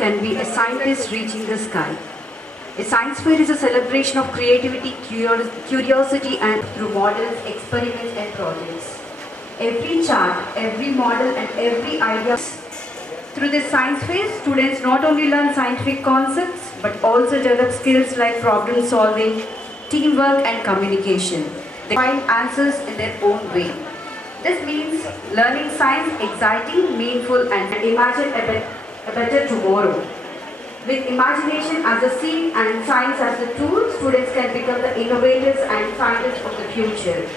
can be a scientist reaching the sky. A science fair is a celebration of creativity, curiosity and through models, experiments and projects. Every chart, every model and every idea. Through this science fair, students not only learn scientific concepts but also develop skills like problem solving, teamwork and communication. They find answers in their own way. This means learning science exciting, meaningful and imagine a better tomorrow. With imagination as a seed and science as a tool, students can become the innovators and scientists of the future.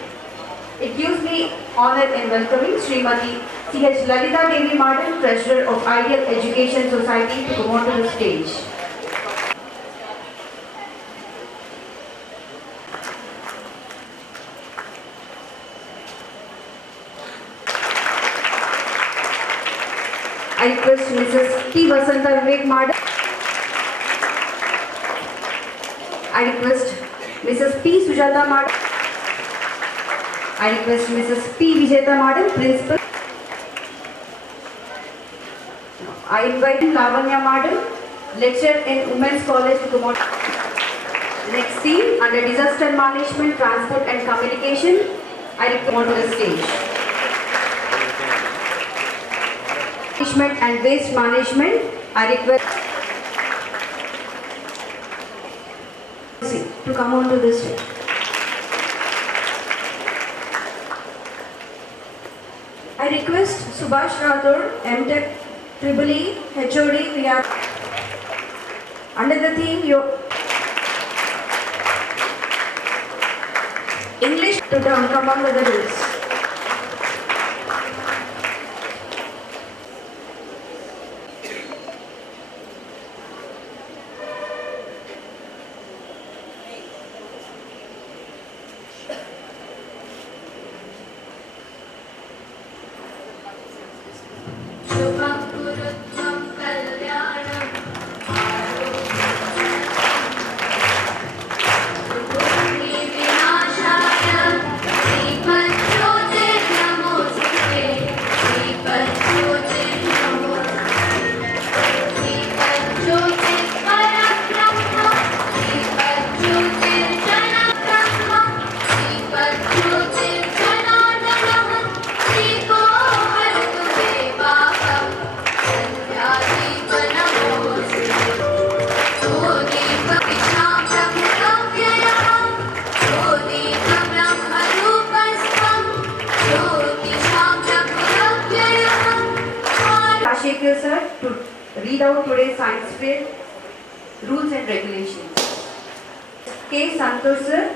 It gives me honor in welcoming Srimati C.H. Lalita Devi Madam, Treasurer of Ideal Education Society, to come onto the stage. I request Mrs. T. Vasanta Vivek Madam. I request Mrs. P. Sujata Madam. I request Mrs. P. Vijeta Madam, Principal. I invite Lavanya Madam, Lecturer in Women's College, to come on. Next theme, under Disaster Management, Transport and Communication, I request on to the stage. Management and Waste Management, I request to come on to the stage. I request Subhash Rathore, MTech, EEE, HOD, we are under the theme English to come on with the rules. Sir, to read out today's science fair rules and regulations. K. Santosh sir,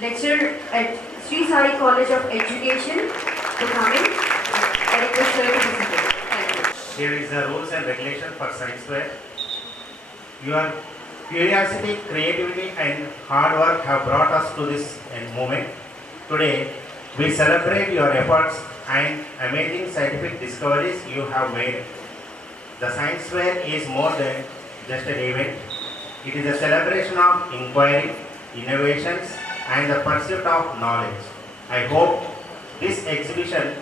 lecturer at Sri Sai College of Education, to come in. I request sir to visit. Thank you. Here is the rules and regulations for science fair. Your curiosity, creativity and hard work have brought us to this moment. Today, we celebrate your efforts and amazing scientific discoveries you have made. The science fair is more than just an event. It is a celebration of inquiry, innovations and the pursuit of knowledge. I hope this exhibition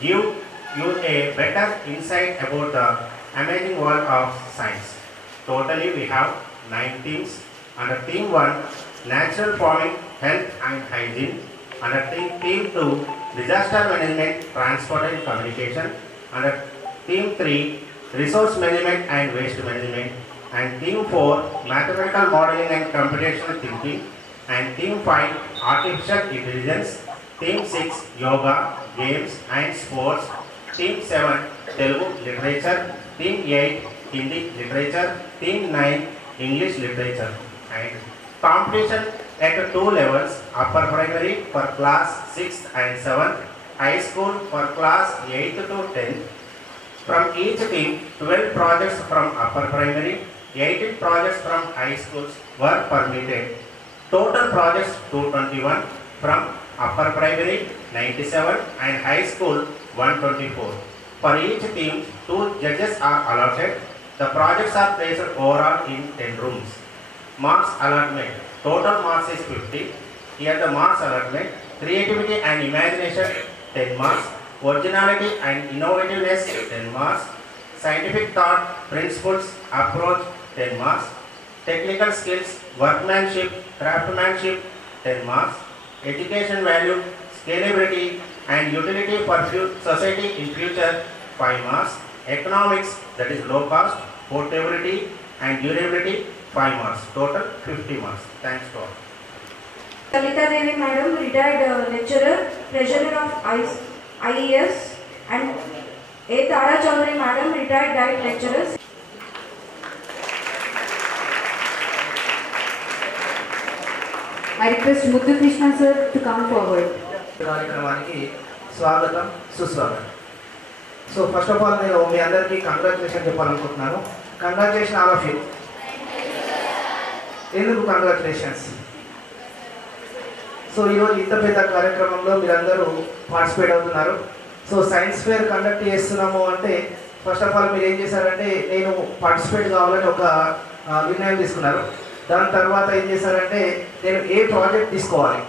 gives you a better insight about the amazing world of science. Totally we have 9 teams. Under Team 1, Natural Farming, Health and Hygiene. Under Team 2, Disaster Management, Transport and Communication. Under Team 3, Resource Management and Waste Management. And Team 4, Mathematical Modeling and Computational Thinking. And Team 5, Artificial Intelligence. Team 6, Yoga, Games and Sports. Team 7, Telugu Literature. Team 8, Hindi Literature. Team 9, English Literature. And competition at 2 levels, upper primary for class 6th and 7th, high school for class 8th to 10th. From each team, 12 projects from upper primary, 18 projects from high schools were permitted. Total projects 221, from upper primary 97 and high school 124. For each team, 2 judges are allotted. The projects are placed overall in 10 rooms. Marks allotment. Total marks is 50. Here the marks allotment. Creativity and imagination 10 marks. Originality and innovativeness 10 marks. scientific thought, principles, approach, 10 marks. Technical skills, workmanship, craftsmanship, 10 marks. Education value, scalability and utility for society in future, 5 marks. Economics, that is low cost, portability and durability, 5 marks. Total 50 marks. Thanks to all. Kalita Devi Madam, retired lecturer, treasurer of IES, and A. Tara Chaudhary Madam, retired diet lecturer. I request Muthu Krishna sir to come forward. కార్యక్రమానికి స్వాగతం సుస్వాగతం. So first of all నేను మీ అందరికీ congratulation చెప్పాలనుకుంటున్నాను. Congratulation all of you. ఎందుకు congratulations? So ఈరోజు ఇంత పెద్ద కార్యక్రమంలో మీరందరూ పార్టిసిపేట్ అవుతున్నారు. సో సైన్స్ ఫేర్ కండక్ట్ చేస్తున్నాము అంటే ఫస్ట్ ఆఫ్ ఆల్ మీరు ఏం చేశారంటే నేను పార్టిసిపేట్ కావాలని ఒక నిర్ణయం తీసుకున్నారు. దాని తర్వాత ఏం చేశారంటే నేను ఏ ప్రాజెక్ట్ తీసుకోవాలి,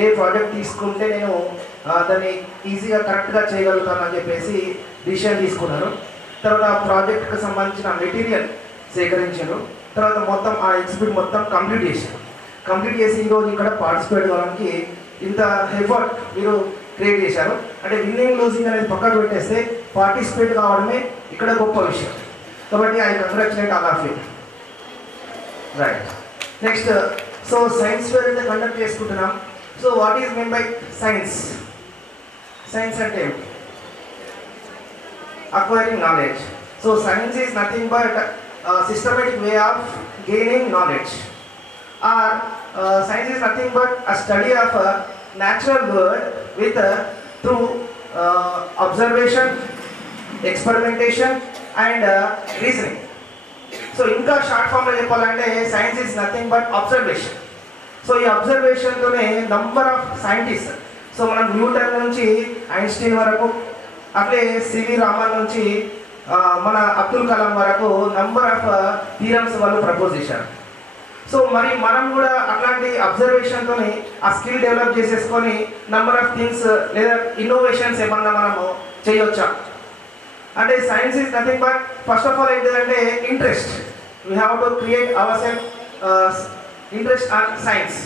ఏ ప్రాజెక్ట్ తీసుకుంటే నేను దాన్ని ఈజీగా కరెక్ట్గా చేయగలుగుతానని చెప్పేసి డిసిషన్ తీసుకున్నాను. తర్వాత ఆ ప్రాజెక్ట్కి సంబంధించిన మెటీరియల్ సేకరించాను. తర్వాత మొత్తం ఆ ఎగ్జిబిట్ మొత్తం కంప్లీట్ చేసి ఈరోజు ఇక్కడ పార్టిసిపేట్ కావడానికి ఇంత ఎఫర్ట్ మీరు క్రియేట్ చేశారు. అంటే విన్నింగ్ లూజింగ్ అనేది పక్కకు పెట్టేస్తే పార్టిసిపేట్ కావడమే ఇక్కడ గొప్ప విషయం. కాబట్టి I congratulate all of you. Right. Next, so science fair అయితే కండక్ట్ చేసుకుంటున్నాం. So what is mean by science? Science అంటే ఏమిటి? Acquiring knowledge. So science is nothing but systematic way of gaining knowledge. Or science is nothing but a study of a natural world with through observation, experimentation and reasoning. So ఇంకా short ఫామ్లో చెప్పాలంటే science is nothing but observation. So ఈ అబ్జర్వేషన్తోనే number of scientist, so మనం Newton నుంచి Einstein వరకు, అట్లే CV Raman నుంచి మన అబ్దుల్ కలాం వరకు నంబర్ ఆఫ్ థియరమ్స్ వాళ్ళు ప్రపోజ్ చేశారు. సో మరి మనం కూడా అట్లాంటి అబ్జర్వేషన్తోని ఆ స్కిల్ డెవలప్ చేసేసుకొని నంబర్ ఆఫ్ థింగ్స్ లేదా ఇన్నోవేషన్స్ ఏమన్నా మనము చేయొచ్చా అంటే science is nothing but first of all ఏంటిదంటే interest. We have to create our self interest on science.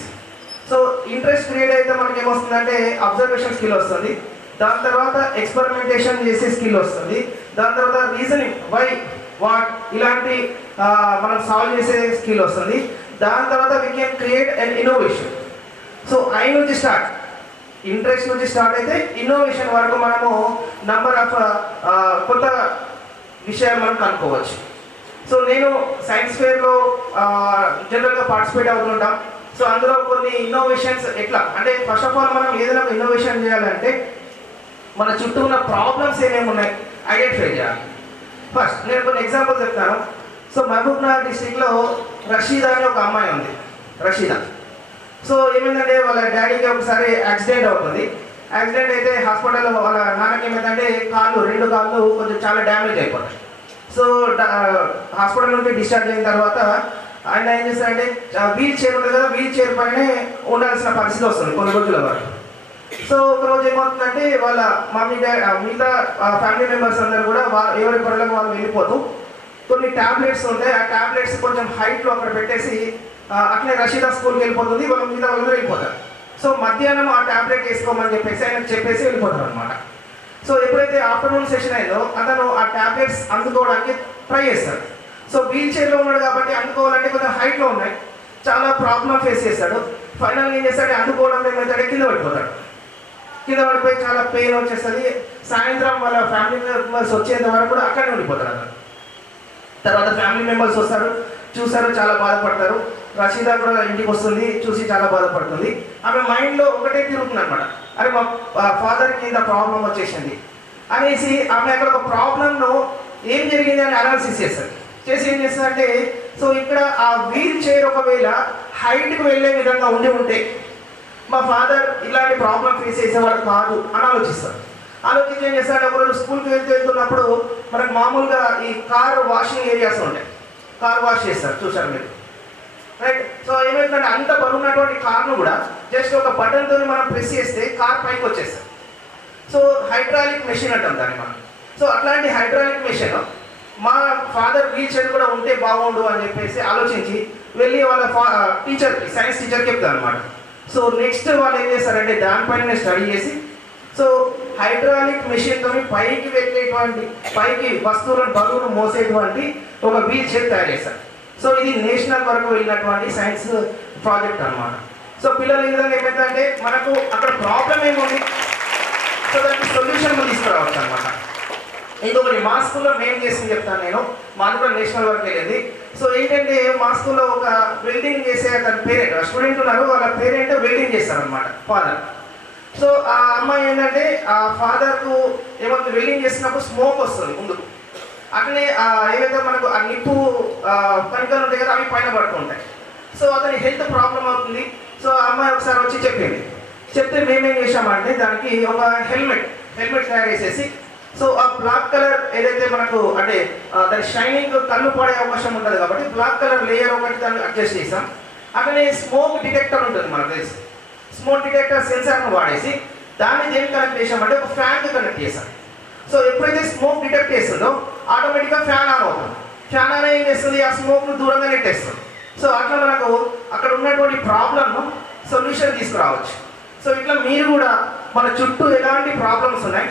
So interest create అయితే మనకి ఏమొస్తుందంటే అబ్జర్వేషన్ స్కిల్ వస్తుంది. దాని తర్వాత ఎక్స్పెరిమెంటేషన్ చేసే స్కిల్ వస్తుంది. దాని తర్వాత రీజనింగ్, వై, వాట్, ఇలాంటి మనం సాల్వ్ చేసే స్కిల్ వస్తుంది. దాని తర్వాత we can create and innovation. So I నుంచి స్టార్ట్, ఇంట్రెస్ట్ నుంచి స్టార్ట్ అయితే ఇన్నోవేషన్ వరకు మనము నంబర్ ఆఫ్ కొత్త విషయాలు మనం కనుక్కోవచ్చు. సో నేను సైన్స్ ఫేర్లో జనరల్గా పార్టిసిపేట్ అవుతుంటాం. సో అందులో కొన్ని ఇన్నోవేషన్స్ ఎట్లా అంటే ఫస్ట్ ఆఫ్ ఆల్ మనం ఏదైనా ఇన్నోవేషన్ చేయాలంటే మన చుట్టూ ఉన్న ప్రాబ్లమ్స్ ఏమేమి ఉన్నాయి ఐడెంటిఫై చేయాలి. ఫస్ట్ నేను కొన్ని ఎగ్జాంపుల్ చెప్తాను. సో మహబూబ్నగర్ డిస్టిక్లో రషీదా అని ఒక అమ్మాయి ఉంది, రషీదా. సో ఏమైందంటే వాళ్ళ డాడీకి ఒకసారి యాక్సిడెంట్ అవుతుంది. యాక్సిడెంట్ అయితే హాస్పిటల్లో వాళ్ళ నాన్నకి ఏమైందంటే రెండు కాళ్ళు కొంచెం చాలా డ్యామేజ్ అయిపోతాయి. సో హాస్పిటల్ నుండి డిశ్చార్జ్ అయిన తర్వాత ఆయన ఏం చేస్తారంటే వీల్ చైర్ ఉంటుంది కదా, వీల్ చైర్ పైనే ఉండాల్సిన పరిస్థితి వస్తుంది కొన్ని రోజుల వరకు. సో ఒకరోజు ఏమవుతుందంటే వాళ్ళ మమ్మీ మిగతా ఫ్యామిలీ మెంబర్స్ అందరూ కూడా ఎవరి పనులకు వాళ్ళు వెళ్ళిపోతూ కొన్ని ట్యాబ్లెట్స్ ఉంటాయి, ఆ ట్యాబ్లెట్స్ కొంచెం హైట్లో అక్కడ పెట్టేసి అట్లే రషీదా స్కూల్కి వెళ్ళిపోతుంది, వాళ్ళు మిగతా వాళ్ళందరూ వెళ్ళిపోతారు. సో మధ్యాహ్నం ఆ ట్యాబ్లెట్ వేసుకోమని చెప్పేసి వెళ్ళిపోతారు అనమాట. సో ఎప్పుడైతే ఆఫ్టర్నూన్ సెషన్ అయిందో అతను ఆ ట్యాబ్లెట్స్ అందుకోవడానికి ట్రై చేస్తాడు. సో వీల్ చైర్లో ఉన్నాడు కాబట్టి అందుకోవాలంటే కొంచెం హైట్లో ఉన్నాయి, చాలా ప్రాబ్లం ఫేస్ చేస్తాడు. ఫైనల్గా ఏం చేస్తాడు, అందుకోవడం ఏమవుతాడు, కింద పడిపోతాడు. కింద పడిపోయి చాలా పెయిన్ వచ్చేస్తుంది. సాయంత్రం వాళ్ళ ఫ్యామిలీ మెంబర్స్ వచ్చేంత వరకు కూడా అక్కడే ఉండిపోతారు అతను. తర్వాత ఫ్యామిలీ మెంబర్స్ వస్తారు, చూస్తారు, చాలా బాధపడతారు. రషీదా కూడా ఇంటికి వస్తుంది, చూసి చాలా బాధపడుతుంది. ఆమె మైండ్లో ఒకటే తిరుగుతుంది అనమాట, అరే మా ఫాదర్కి ఇంత ప్రాబ్లం వచ్చేసింది అనేసి ఆమె అక్కడ ఒక ప్రాబ్లంను ఏం జరిగింది అని అనాలిసిస్ చేస్తారు. చేసి ఏం చేస్తుందంటే సో ఇక్కడ ఆ వీల్ చైర్ ఒకవేళ హైట్కి వెళ్ళే విధంగా ఉంటే మా ఫాదర్ ఇలాంటి ప్రాబ్లం ఫేస్ చేసేవాడు కాదు అని ఆలోచిస్తారు. ఆలోచించి ఏం చేస్తారంటే ఒకరోజు స్కూల్కి వెళ్తున్నప్పుడు మనకు మామూలుగా ఈ కార్ వాషింగ్ ఏరియాస్ ఉంటాయి, కార్ వాష్ చేస్తారు, చూసారు మీరు, రైట్? సో ఏమైందంటే అంత బరువున్నటువంటి కార్ను కూడా జస్ట్ ఒక బటన్తో మనం ప్రెస్ చేస్తే కార్ పైకి వచ్చేస్తుంది. సో హైడ్రాలిక్ మెషిన్ అంటాం దాన్ని మనం. సో అట్లాంటి హైడ్రాలిక్ మెషిన్ మా ఫాదర్ వీల్ చైర్ కూడా ఉంటే బాగుండు అని చెప్పేసి ఆలోచించి వెళ్ళి వాళ్ళ టీచర్కి సైన్స్ టీచర్కి చెప్తారు అనమాట. సో నెక్స్ట్ వాళ్ళు ఏం చేస్తారంటే దానిపైన స్టడీ చేసి సో హైడ్రాలిక్ మెషిన్తో పైకి వెళ్ళేటువంటి పైకి వస్తువులను బరువును మోసేటువంటి ఒక వీల్ చైర్ తయారు చేస్తారు. సో ఇది నేషనల్ వరకు వెళ్ళినటువంటి సైన్స్ ప్రాజెక్ట్ అనమాట. సో పిల్లలు ఈ విధంగా ఏమైందంటే మనకు అక్కడ ప్రాబ్లం ఏముంది, సో దానికి సొల్యూషన్ మనం తీసుకురావచ్చు అనమాట. ఇంకొకటి మా స్కూల్లో మేము చేసింది చెప్తాను నేను, మాకు కూడా నేషనల్ వరకు వెళ్ళేది. సో ఏంటంటే మా స్కూల్లో ఒక వెల్డింగ్ చేసే అతని పేరెంట్ స్టూడెంట్ ఉన్నారు, వాళ్ళ పేరెంట్ వెల్డింగ్ చేస్తారనమాట ఫాదర్. సో ఆ అమ్మాయి ఏంటంటే ఆ ఫాదర్కు ఏమవుతుంది, వెల్డింగ్ చేసినప్పుడు స్మోక్ వస్తుంది ముందుకు, అట్లనే ఏవైతే మనకు ఆ నిప్పు కణికలు ఉంటాయి కదా అవి పైన పడుతుంటాయి. సో అతని హెల్త్ ప్రాబ్లం అవుతుంది. సో ఆ అమ్మాయి ఒకసారి వచ్చి చెప్తే మేమేం చేసామంటే దానికి ఒక హెల్మెట్ తయారు చేసేసి సో ఆ బ్లాక్ కలర్ ఏదైతే మనకు అంటే దాని షైనింగ్ కళ్ళు పడే అవకాశం ఉంటుంది కాబట్టి బ్లాక్ కలర్ లేయర్ ఒకటి దాన్ని అడ్జస్ట్ చేసాం. అట్లనే స్మోక్ డిటెక్టర్ ఉంటుంది మనకు తెలిసి, స్మోక్ డిటెక్టర్ సెన్సార్ను వాడేసి దాన్ని దేనికి కనెక్ట్ చేసామంటే ఒక ఫ్యాన్కి కనెక్ట్ చేసాం. సో ఎప్పుడైతే స్మోక్ డిటెక్ట్ చేస్తుందో ఆటోమేటిక్గా ఫ్యాన్ ఆన్ అవుతుంది. ఫ్యాన్ ఆన్ ఏం చేస్తుంది, ఆ స్మోక్ను దూరంగా నెట్టేస్తుంది. సో అట్లా మనకు అక్కడ ఉన్నటువంటి ప్రాబ్లమ్ను సొల్యూషన్ తీసుకురావచ్చు. సో ఇట్లా మీరు కూడా మన చుట్టూ ఎలాంటి ప్రాబ్లమ్స్ ఉన్నాయి,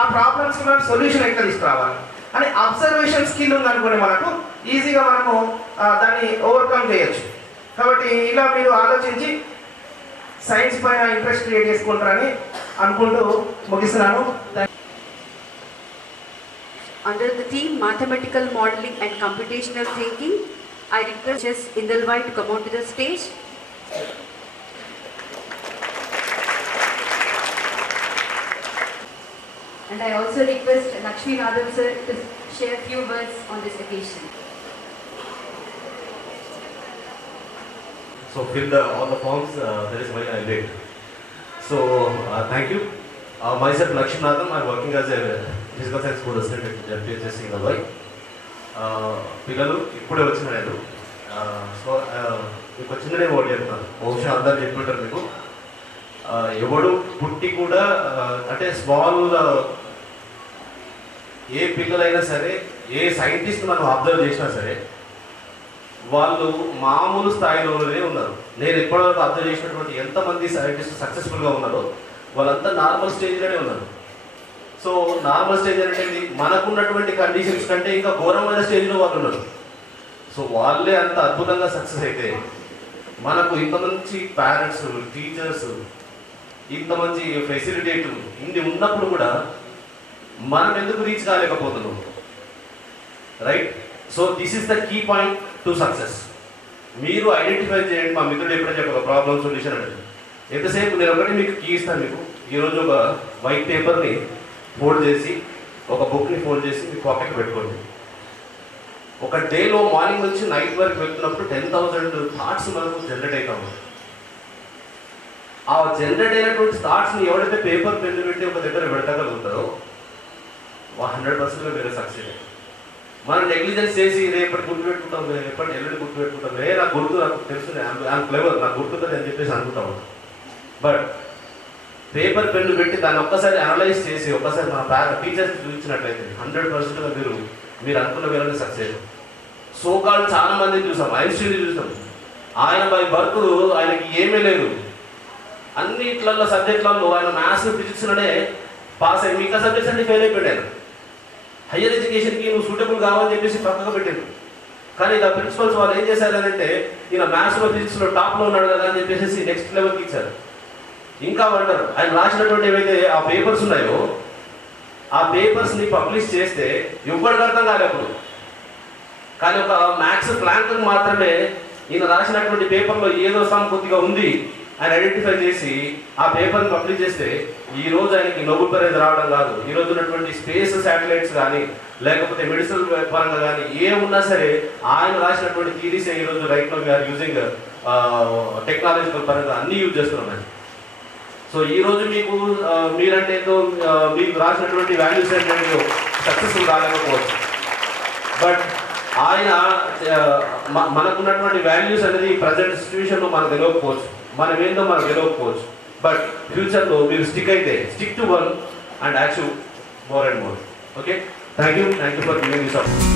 ఆ ప్రాబ్లమ్స్కి మనం సొల్యూషన్ ఎట్లా తీసుకురావాలి అని అబ్జర్వేషన్ స్కిల్ ఉందనుకోండి మనకు ఈజీగా మనము దాన్ని ఓవర్కమ్ చేయొచ్చు. కాబట్టి ఇలా మీరు ఆలోచించి సైన్స్ పైన ఇంట్రెస్ట్ క్రియేట్ చేసుకుంటారని అనుకుంటూ ముగిస్తున్నాను. Under the theme Mathematical Modeling and Computational Thinking, I request Ms. Indalwai to come onto the stage. And I also request Lakshmi Nadam sir to share a few words on this occasion. So fill all the forms, that is why I late. So thank you. Myself Lakshmi Nadam, I am working as a physical science board assistant at JPHS Indalwai. పిల్లలు ఇప్పుడే వచ్చిన లేదు. So మీకు చిన్ననే ఓడి చెప్తాను, బహుశా అందరు చెప్పుంటారు మీకు. ఎవడు పుట్టి కూడా అంటే స్మాల్ ఏ పిల్లలైనా సరే ఏ సైంటిస్ట్ మనం అబ్జర్వ్ చేసినా సరే వాళ్ళు మామూలు స్థాయిలోనే ఉన్నారు. నేను ఇప్పటివరకు అబ్జర్వ్ చేసినటువంటి ఎంతమంది సైంటిస్ట్ సక్సెస్ఫుల్గా ఉన్నారో వాళ్ళంతా నార్మల్ స్టేజ్లోనే ఉన్నారు. సో నార్మల్ స్టేజ్ అంటే మనకున్నటువంటి కండిషన్స్ కంటే ఇంకా ఘోరమైన స్టేజ్లో వాళ్ళు ఉన్నారు. సో వాళ్ళే అంత అద్భుతంగా సక్సెస్ అయితే మనకు ఇంత మంచి పేరెంట్స్, టీచర్స్, ఇంత మంచి ఫెసిలిటేటివ్ ఇన్ని ఉన్నప్పుడు కూడా మనం ఎందుకు రీచ్ కాలేకపోతున్నాం, right? So this is the key point to success. మీరు ఐడెంటిఫై చేయండి. మా మిత్రుడు ఎప్పుడైనా చెప్పి ప్రాబ్లమ్ సొల్యూషన్ అంటే ఎంతసేపు నేను ఒకటి మీకు కీ ఇస్తాను. మీకు ఈరోజు ఒక వైట్ పేపర్ని ఫోల్డ్ చేసి ఒక బుక్ని ఫోల్డ్ చేసి మీ పాకెట్ పెట్టుకోండి. ఒక డేలో మార్నింగ్ నుంచి నైట్ వరకు వెళ్తున్నప్పుడు 10,000 థాట్స్ మనకు జనరేట్ అవుతాము. ఆ జనరేట్ అయినటువంటి థాట్స్ని ఎవరైతే పేపర్ పెన్ను పెట్టి ఒక దగ్గర పెట్టగలుగుతారో 100% వేరే సక్సెస్. మనం నెగ్లిజెన్స్ చేసి రేపటి గుర్తు పెట్టుకుంటాం, ఎప్పటి ఎల్లుడి గుర్తు పెట్టుకుంటాం, నాకు గుర్తు, నాకు తెలుసు, ఐఎమ్ క్లెవర్, నాకు గుర్తుంటుంది అని చెప్పేసి అనుకుంటాము. బట్ పేపర్ పెన్ను పెట్టి దాన్ని ఒక్కసారి అనలైజ్ చేసి ఒక్కసారి మన టీచర్స్ చూపించినట్లయితే 100% మీరు అనుకున్న వేరే సక్సెస్. సోకాల్ చాలా మందిని చూసాం, ఐన్స్టీన్ చూసాం. ఆయన బై బర్త్ ఆయనకి ఏమీ లేదు, అన్నిట్లలో సబ్జెక్టులలో ఆయన మ్యాథ్స్ ఫిజిక్స్లోనే పాస్ అయ్యి మిగతా సబ్జెక్ట్స్ అన్ని ఫెయిల్ అయిపోయాడు. హయ్యర్ ఎడ్యుకేషన్కి నువ్వు సూటబుల్ కావాలని చెప్పేసి పక్కకు పెట్టారు. కానీ ఇలా ప్రిన్సిపల్స్ వాళ్ళు ఏం చేశారనంటే ఈయన మ్యాథ్స్లో ఫిజిక్స్లో టాప్లో ఉన్నాడు కదా అని చెప్పేసి నెక్స్ట్ లెవెల్కి ఇచ్చారు. ఇంకా అంటారు ఆయన రాసినటువంటి ఏవైతే ఆ పేపర్స్ ఉన్నాయో ఆ పేపర్స్ని పబ్లిష్ చేస్తే ఎవ్వరికి అర్థం కాలేప్పుడు. కానీ ఒక మ్యాథ్స్ ప్లాంక్ మాత్రమే ఈయన రాసినటువంటి పేపర్లో ఏదో సమ్ కొద్దిగా ఉంది ఆయన ఐడెంటిఫై చేసి ఆ పేపర్ని పబ్లిష్ చేస్తే ఈ రోజు ఆయనకి నోబెల్ ప్రైజ్ రావడం కాదు, ఈ రోజు ఉన్నటువంటి స్పేస్ శాటిలైట్స్ కానీ లేకపోతే మెడిసిన్ పరంగా కానీ ఏమున్నా సరే ఆయన రాసినటువంటి థీరీస్ ఈరోజు right now we are using technological పరంగా అన్నీ యూజ్ చేస్తున్నాం. సో ఈరోజు మీకు మీరంటే ఏదో మీకు రాసినటువంటి వాల్యూస్ ఏంటంటే సక్సెస్ఫుల్ కాలేకపోవచ్చు. బట్ ఆయన మనకున్నటువంటి వాల్యూస్ అనేది ప్రజెంట్ సిచ్యువేషన్లో మనకు తెలియకపోవచ్చు, మనం ఏందో మనకు తెలియకపోవచ్చు. బట్ ఫ్యూచర్లో మీరు stick to one and achieve more and more. Okay, Thank you for giving this up.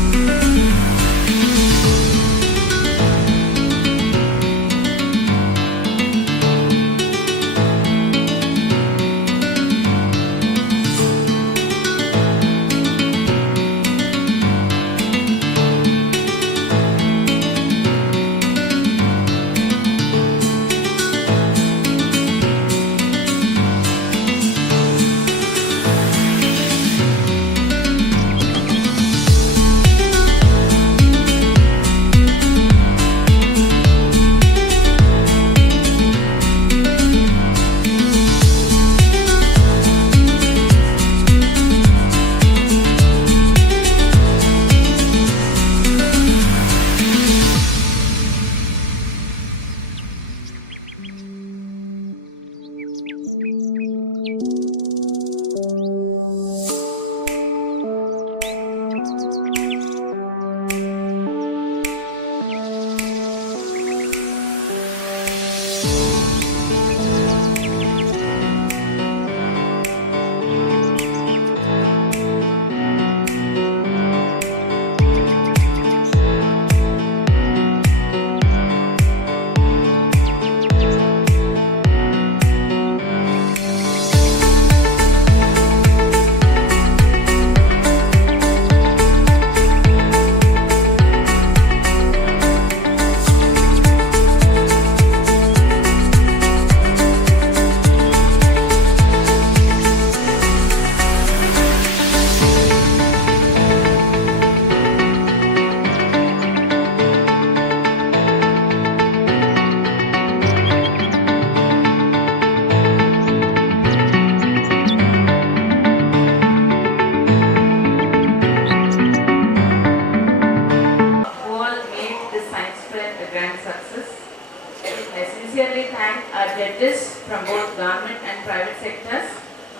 sincerely thank our judges from both government and private sectors,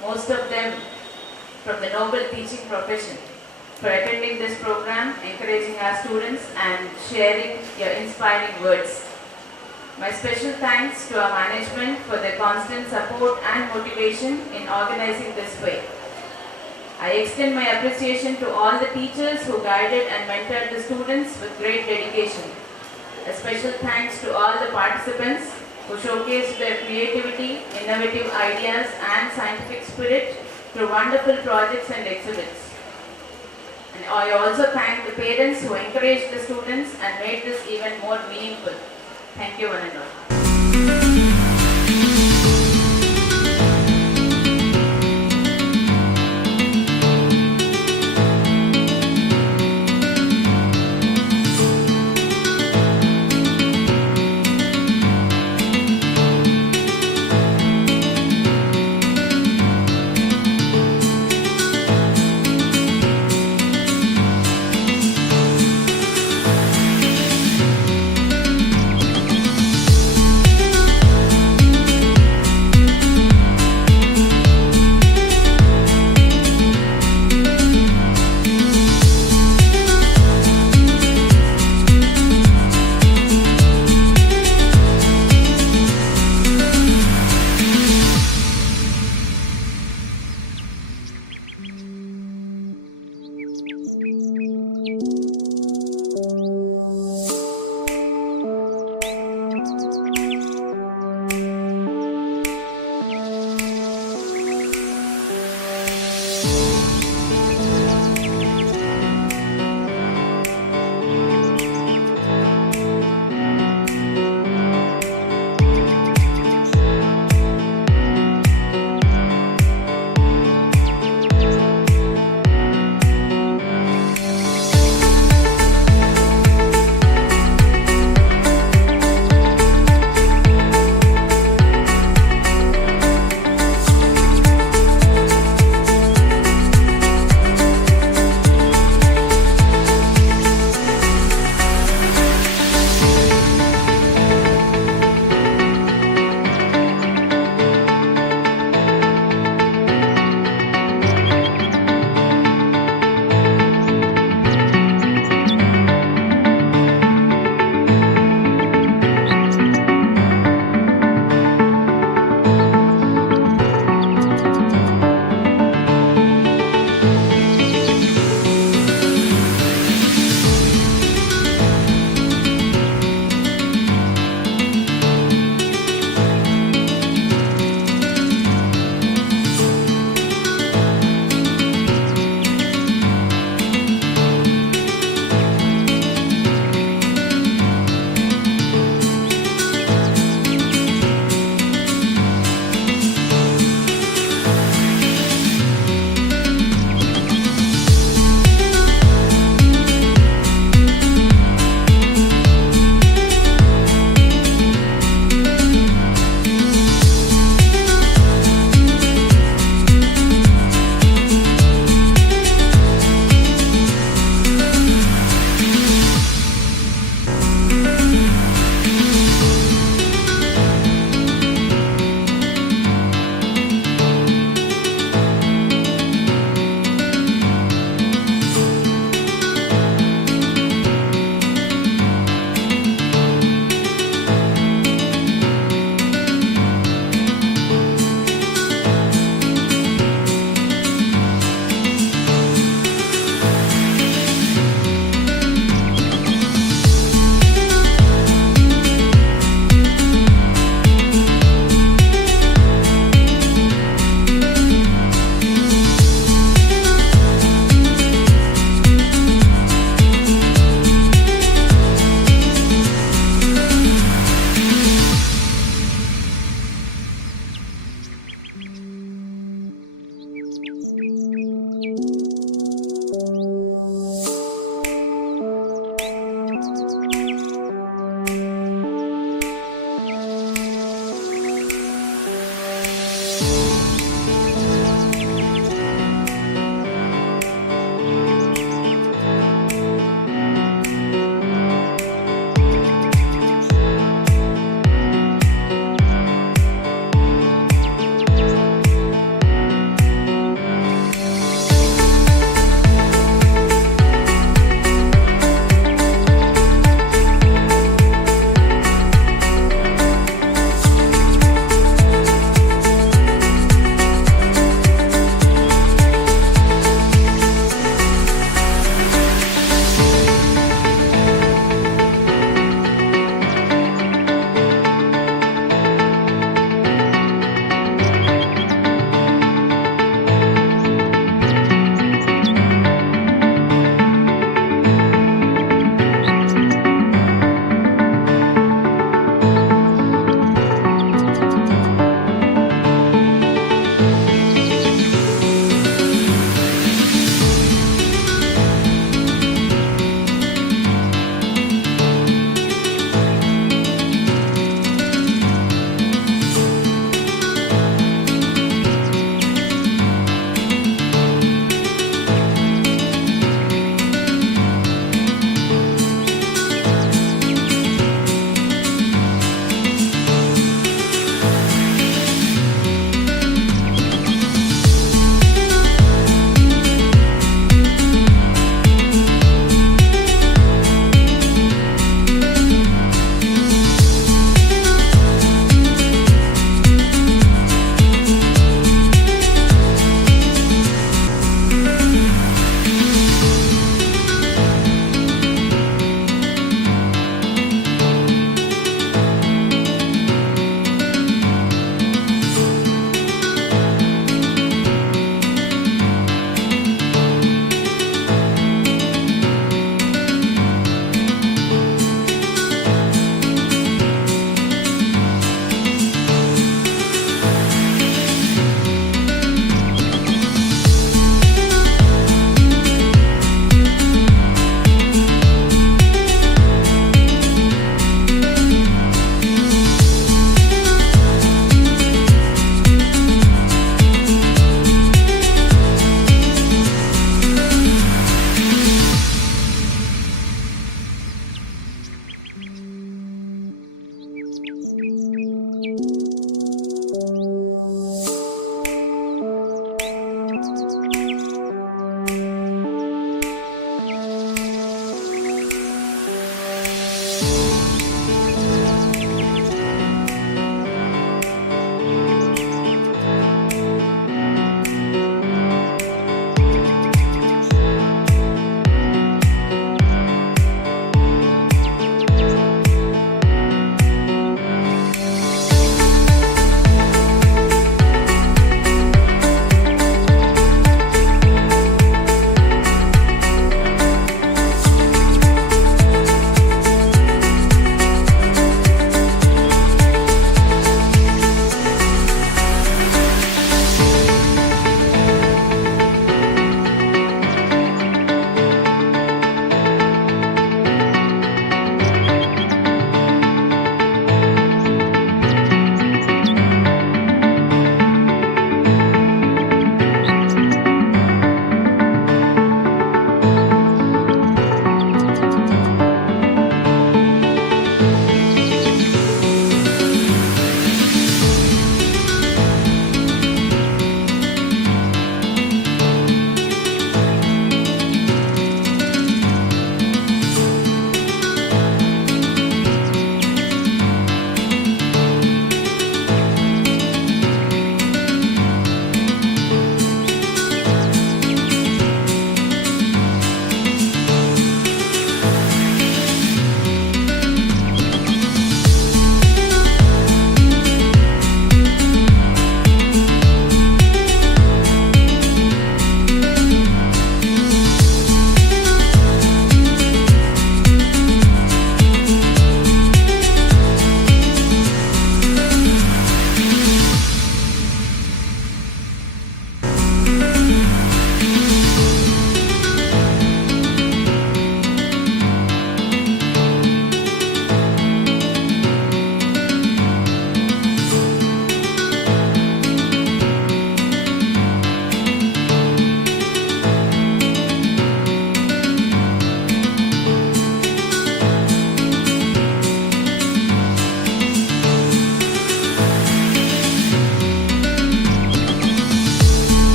most of them from the noble teaching profession, for attending this program, encouraging our students and sharing your inspiring words. My special thanks to our management for their constant support and motivation in organizing this way. I extend my appreciation to all the teachers who guided and mentored the students with great dedication. A special thanks to all the participants who showcased their creativity, innovative ideas and scientific spirit through wonderful projects and exhibits. And I also thank the parents who encouraged the students and made this even more meaningful. Thank you one and all.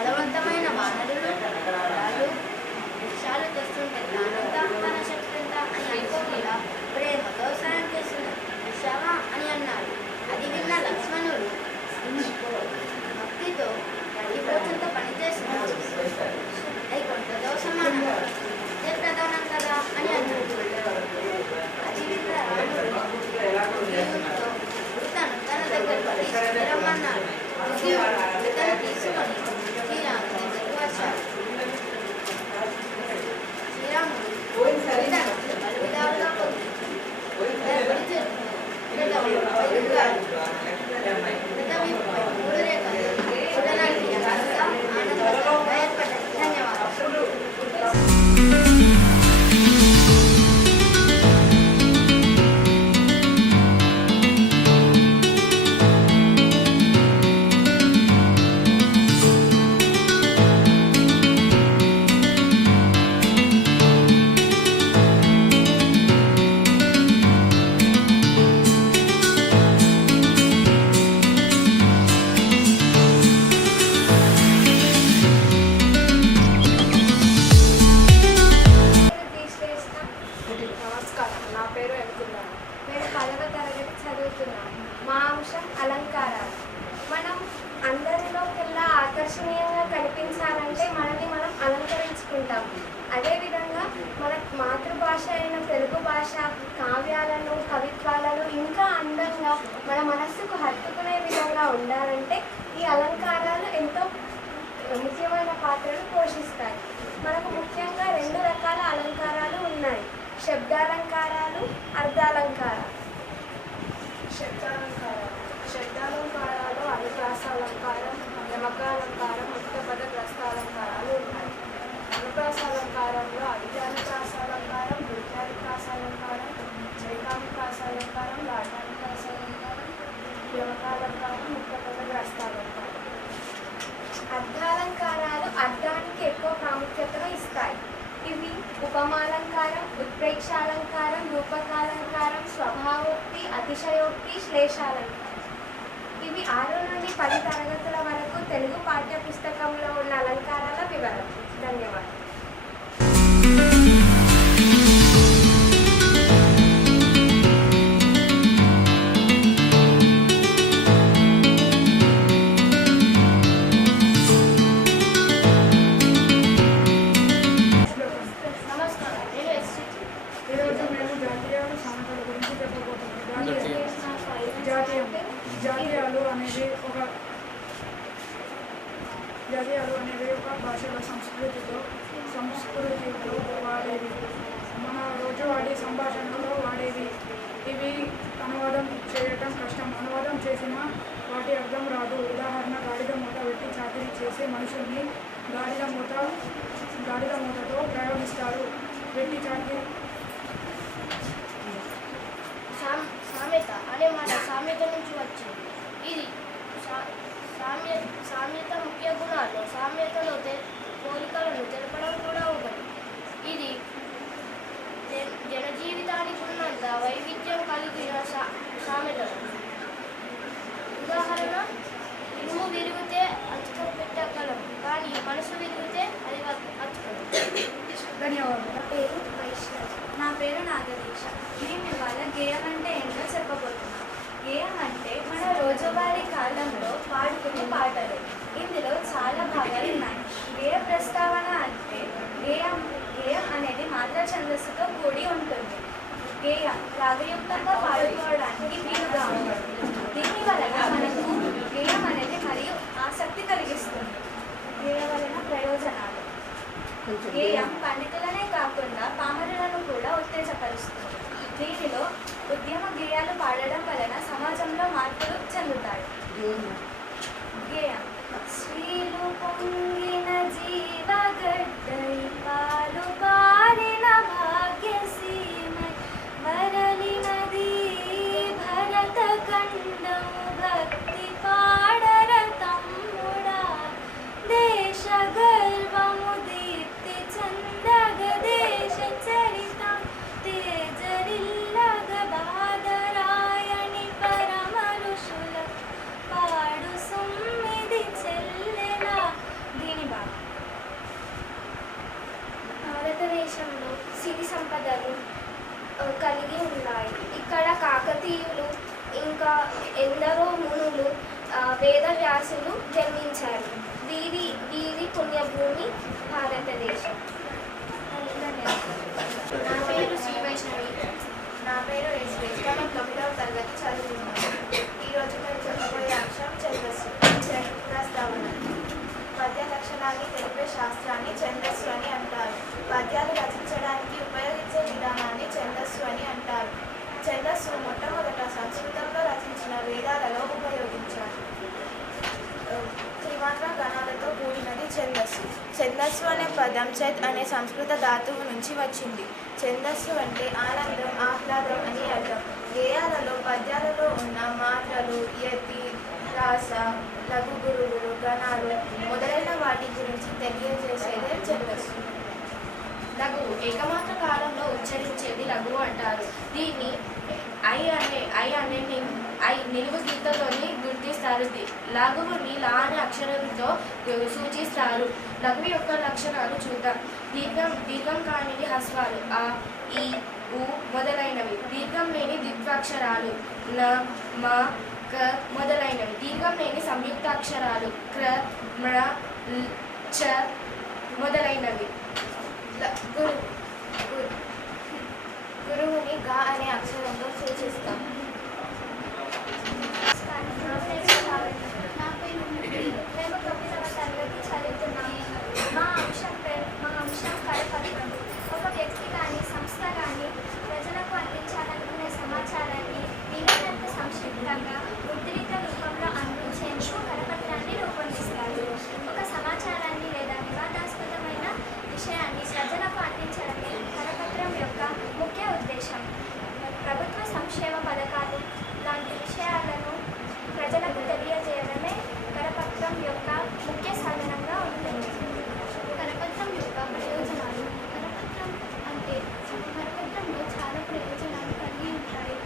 బలవంతమైన వానరులు రాళ్ళు వృక్షాలు తెస్తుంటే తానంతా తన శక్తంతా అని అనుకోకుండా ప్రేమతో సాయం చేస్తున్న విషావా అని అన్నారు. అది విన్న లక్ష్మణుడు భక్తితో ప్రతిపోచంతో పనిచేస్తున్నాడు. అది కొంతతో సమానం, ఇదే ప్రధానం కదా అని అన్నాడు. అది విన్న రాముడు దేవునితో తను తన దగ్గరకు తీసుకురమ్మన్నాడు. ఇతను తీసుకొని శ్రీరాముడి దగ్గరకు వచ్చాడు. శ్రీరాముడు ఇతను పలు విధాలుగా పొంది మూడు రేఖలు చూడడానికి ఎంతగా ఆనందంగా ఏర్పడ్డాయి. ధన్యవాదాలు. నమస్కారం, నా పేరు ఎన్కున్నాను. నేను 10వ తరగతి చదువుతున్నాను. మా అంశం అలంకారాలు. మనం అందరిలోకెల్లా ఆకర్షణీయంగా కనిపించాలంటే మనల్ని మనం అలంకరించుకుంటాం. అదేవిధంగా మన మాతృభాష అయిన తెలుగు భాష కావ్యాలను, కవిత్వాలను ఇంకా అందంగా మన మనస్సుకు హత్తుకునే విధంగా ఉండాలంటే ఈ అలంకారాలు ఎంతో ముఖ్యమైన పాత్రను పోషిస్తాయి. మనకు ముఖ్యంగా 2 రకాల అలంకారాలు ఉన్నాయి: శబ్దాలంకారాలు, అర్థాలంకారాలు. శబ్దాలంకారాలు అనుప్రాసాలంకారం, యమకాలంకారం, ముక్తపద గ్రస్తాలంకారాలు ఉన్నాయి. అనుప్రాసాలంకారంలో అధికానుప్రాసాలంకారం, నృత్యానుప్రాసాలంకారం, చైకానుప్రాసాలంకారం, రాటానుప్రాసాలంకారం, యమకాలంకారం, ముక్తపద గ్రస్తాలంకారం. అర్థాలంకారాలు అర్థానికి ఎక్కువ ప్రాముఖ్యతను ఇస్తాయి. ఇవి ఉపమాలంకారం, ఉత్ప్రేక్షాలంకారం, రూపకాలంకారం, స్వభావోక్తి, అతిశయోక్తి, శ్లేషాలంకారం. ఇవి 6 నుండి 10 తరగతుల వరకు తెలుగు పాఠ్య పుస్తకంలో ఉన్న అలంకారాల వివరణ. ధన్యవాదాలు. నమస్కారం, నేను ఎస్సీ. ఈరోజు మేము జాతీయాలు సామెతల గురించి చెప్పబోతున్నాం. జాతీయాలు అనేవి ఒక భాషలో సంస్కృతిలో వాడేవి, మన రోజువారీ సంభాషణలో వాడేవి. ఇవి అనువాదం చేయటం కష్టం. అనువాదం చేసిన వాటి అర్థం రాదు. ఉదాహరణ, గాడిద మూత పెట్టి చాకరీ చేసే మనుషుల్ని గాడిద మూతతో ప్రయోగిస్తారు. వెట్టి చాకరీ. సామెత అనే మాట సామెత నుంచి వచ్చింది. ఇది సామ్యత ముఖ్య గుణాల్లో సామ్యతలో పోలికలను తెలపడం కూడా ఒకటి. ఇది జనజీవితానికి ఉన్నంత వైవిధ్యం కలిగిన సామెతలు. ఉదాహరణ, ఇనుము విరిగితే అతుక పెట్టగలం, కానీ మనసు విరిగితే అది అతుకదు. ధన్యవాదాలు. నా పేరు వైష్ణవి. నా పేరు నాగదీక్ష. నేను ఇవాళ గేయం అంటే ఏంటో చెప్పబోతున్నాను. గేయం అంటే మన రోజువారీ కాలంలో పాడుకునే పాటలు. ఇందులో చాలా భాగాలు ఉన్నాయి. గేయ ప్రస్తావన అంటే గేయం అనేది మాత్ర ఛందస్సుతో కూడి ఉంటుంది. గేయం రాగయుక్తంగా పాడుకోవడానికి వీలుగా ఉంటుంది. దీని వలన మనకు గేయం అనేది మరియు ఆసక్తి కలిగిస్తుంది. గేయ వలన ప్రయోజనాలు: గేయం పండితులనే కాకుండా పామరులను కూడా ఉత్తేజపరుస్తుంది. దీనిలో ఉద్యమ గేయాలు పాడడం వలన సమాజంలో మార్పులు చెందుతాయి. గేయం: శ్రీలు పొంగిన జీవగడ్డై పాలు పారిన భాగ్యసీమై వరలినది భరత ఖండము భక్తి పాడర తమ్ముడా దేశ గర్వము దీప్తి చందగ దేశ చరితం తేజరిల్లగ బాదరాయణి పరమ ఋషుల పాడు సుమ్మిది చెల్లెల దిన కలిగి ఉన్నాయి. ఇక్కడ కాకతీయులు ఇంకా ఎందరో మునులు వేదవ్యాసులు జన్మించారు. వీరి పుణ్యభూమి భారతదేశం. నా పేరు శ్రీ వైష్ణవి. నా పేరు ఎస్ శ్రేష్ఠ. నేను 9వ తరగతి చదువుతున్నాను. ఈరోజు నేను చెప్పబోయే అంశం ఛందస్సు ప్రస్తావన. పద్య లక్షణాన్ని తెలిపే శాస్త్రాన్ని ఛందస్సు అని అంటారు. పద్యాలు రచించడానికి ఉపయోగించే విధానాన్ని ఛందస్సు అని అంటారు. ఛందస్సు మొట్టమొదట సంస్కృతంలో రచించిన వేదాలలో ఉపయోగించారు. త్రిమాత్ర గణాలతో కూడినది ఛందస్సు. ఛందస్సు అనే పదం ఛత్ అనే సంస్కృత ధాతువు నుంచి వచ్చింది. ఛందస్సు అంటే ఆనందం, ఆహ్లాదం అని అర్థం. గేయాలలో పద్యాలలో ఉన్న మాత్రలు, యతి, రాస, లఘు గురువులు, గణాలు మొదలైన వాటి గురించి తెలియజేసేదే ఛందస్సు. లఘువు ఏకమాత్ర కాలంలో ఉచ్చరించేది లఘువు అంటారు. దీన్ని ఐ నిలువు గీతతోని గుర్తిస్తారు. లఘువుని లా అనే అక్షరంతో సూచిస్తారు. లఘువు యొక్క లక్షణాలు చూద్దాం. దీర్ఘం కానిది హ్రస్వాలు ఆ, ఈ, ఉ మొదలైనవి. దీర్ఘం లేని ద్విత్వాక్షరాలు న, మ, క మొదలైనవి. దీర్ఘం లేని సంయుక్తాక్షరాలు క్ర, మ్ర, చ మొదలైనవి. గురువుని గా అనే అక్షరంతో సూచిస్తాం. నా పేరు మేము 9వ తరగతి చదువుతున్నాము. మా అంశం కరపత్రం. ఒక వ్యక్తి కానీ సంస్థ కానీ ప్రజలకు అందించాలనుకునే సమాచారాన్ని వీలైనంత సంక్షిప్తంగా ఉద్ధృత రూపంలో అందించేందుకు కరపత్రాన్ని రూపొందిస్తారు. ఒక సమాచారాన్ని లేదా వివాదాస్పదమైన విషయాన్ని ప్రజలకు అందించడమే కరపత్రం యొక్క ముఖ్య ఉద్దేశం. ప్రభుత్వ సంక్షేమ పథకాలు లాంటి విషయాలను ప్రజలకు తెలియజేయడమే కరపత్రం యొక్క ముఖ్య సాధనంగా ఉంటుంది. కరపత్రం యొక్క ప్రయోజనాలు. కరపత్రంలో చాలా ప్రయోజనాలు కలిగి ఉంటాయి.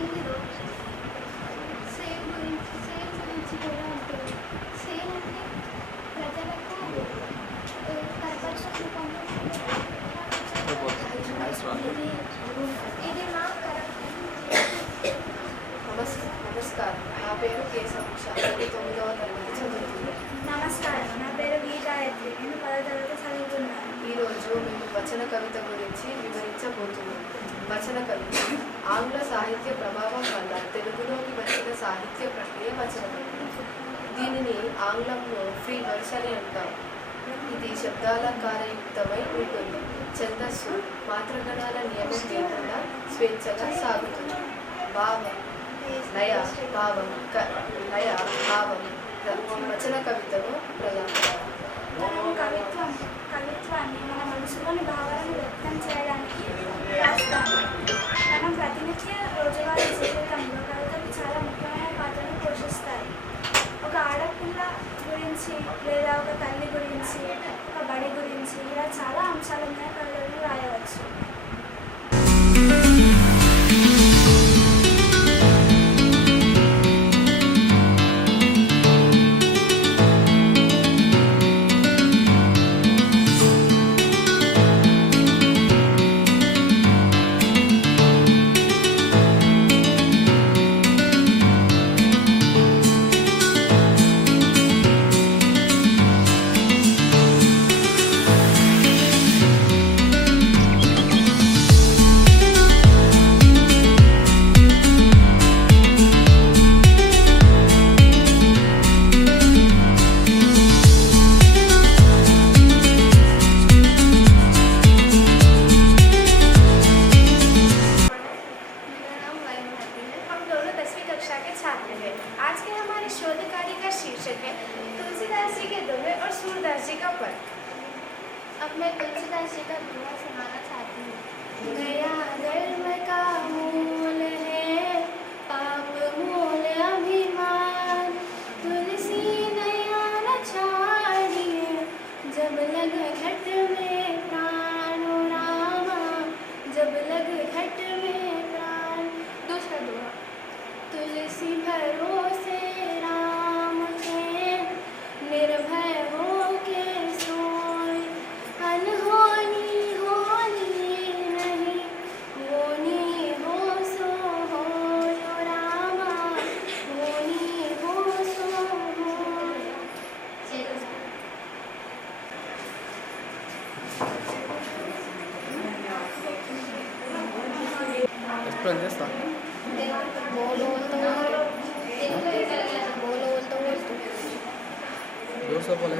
ఇందులో సేల్ గురించి కూడా ఉంటుంది. సేల్ అంటే ప్రజలకు కరపత్రం రూపంలో ఇది మా నమస్కారం. నా పేరు కే సమీక్ష. 9వ తరగతి చదువుతున్నాను. నమస్కారం. నా పేరు వి గాయత్రి. నేను 10వ తరగతి చదువుతున్నాను. ఈరోజు మేము వచన కవిత గురించి వివరించబోతున్నాం. వచన కవిత ఆంగ్ల సాహిత్య ప్రభావం వల్ల తెలుగులోకి వచ్చిన సాహిత్య ప్రక్రియ వచన కవిత. దీనిని ఆంగ్లంలో ఫ్రీ వర్స్ అని అంటారు. ఇది శబ్దాలంకారయుక్తమై ఉంటుంది. ఛందస్సు మాత్రగణాల నియమం లేకుండా స్వేచ్ఛగా సాగుతుంది. లయ భావం వచన కవితను మనము కవిత్వాన్ని మన మనసులోని భావాలను వ్యక్తం చేయడానికి రాస్తాము. మనం ప్రతినిత్య రోజువారీ జీవితంలో కవితలు చాలా ముఖ్యమైన పాత్రను పోషిస్తాయి. ఒక ఆడపిల్ల గురించి లేదా ఒక తల్లి గురించి, ఒక బడి గురించి ఇలా చాలా అంశాలున్న కవితలు రాయవచ్చు. अब मैं तुलसीदास जी का दोहा सुनाना चाहती हूँ। गया धर्म का मूल है, पाप मूल अभिमान, तुलसी नया न छाड़िए, जब लग घट में प्राण रामा, जब लग घट में प्राण। दूसरा दोहा। तुलसी भरोसे राम के, निर्भय हो के सोए, अनहोनी होनी नहीं, एक्सप्लेन చేస్తా जोर से बोले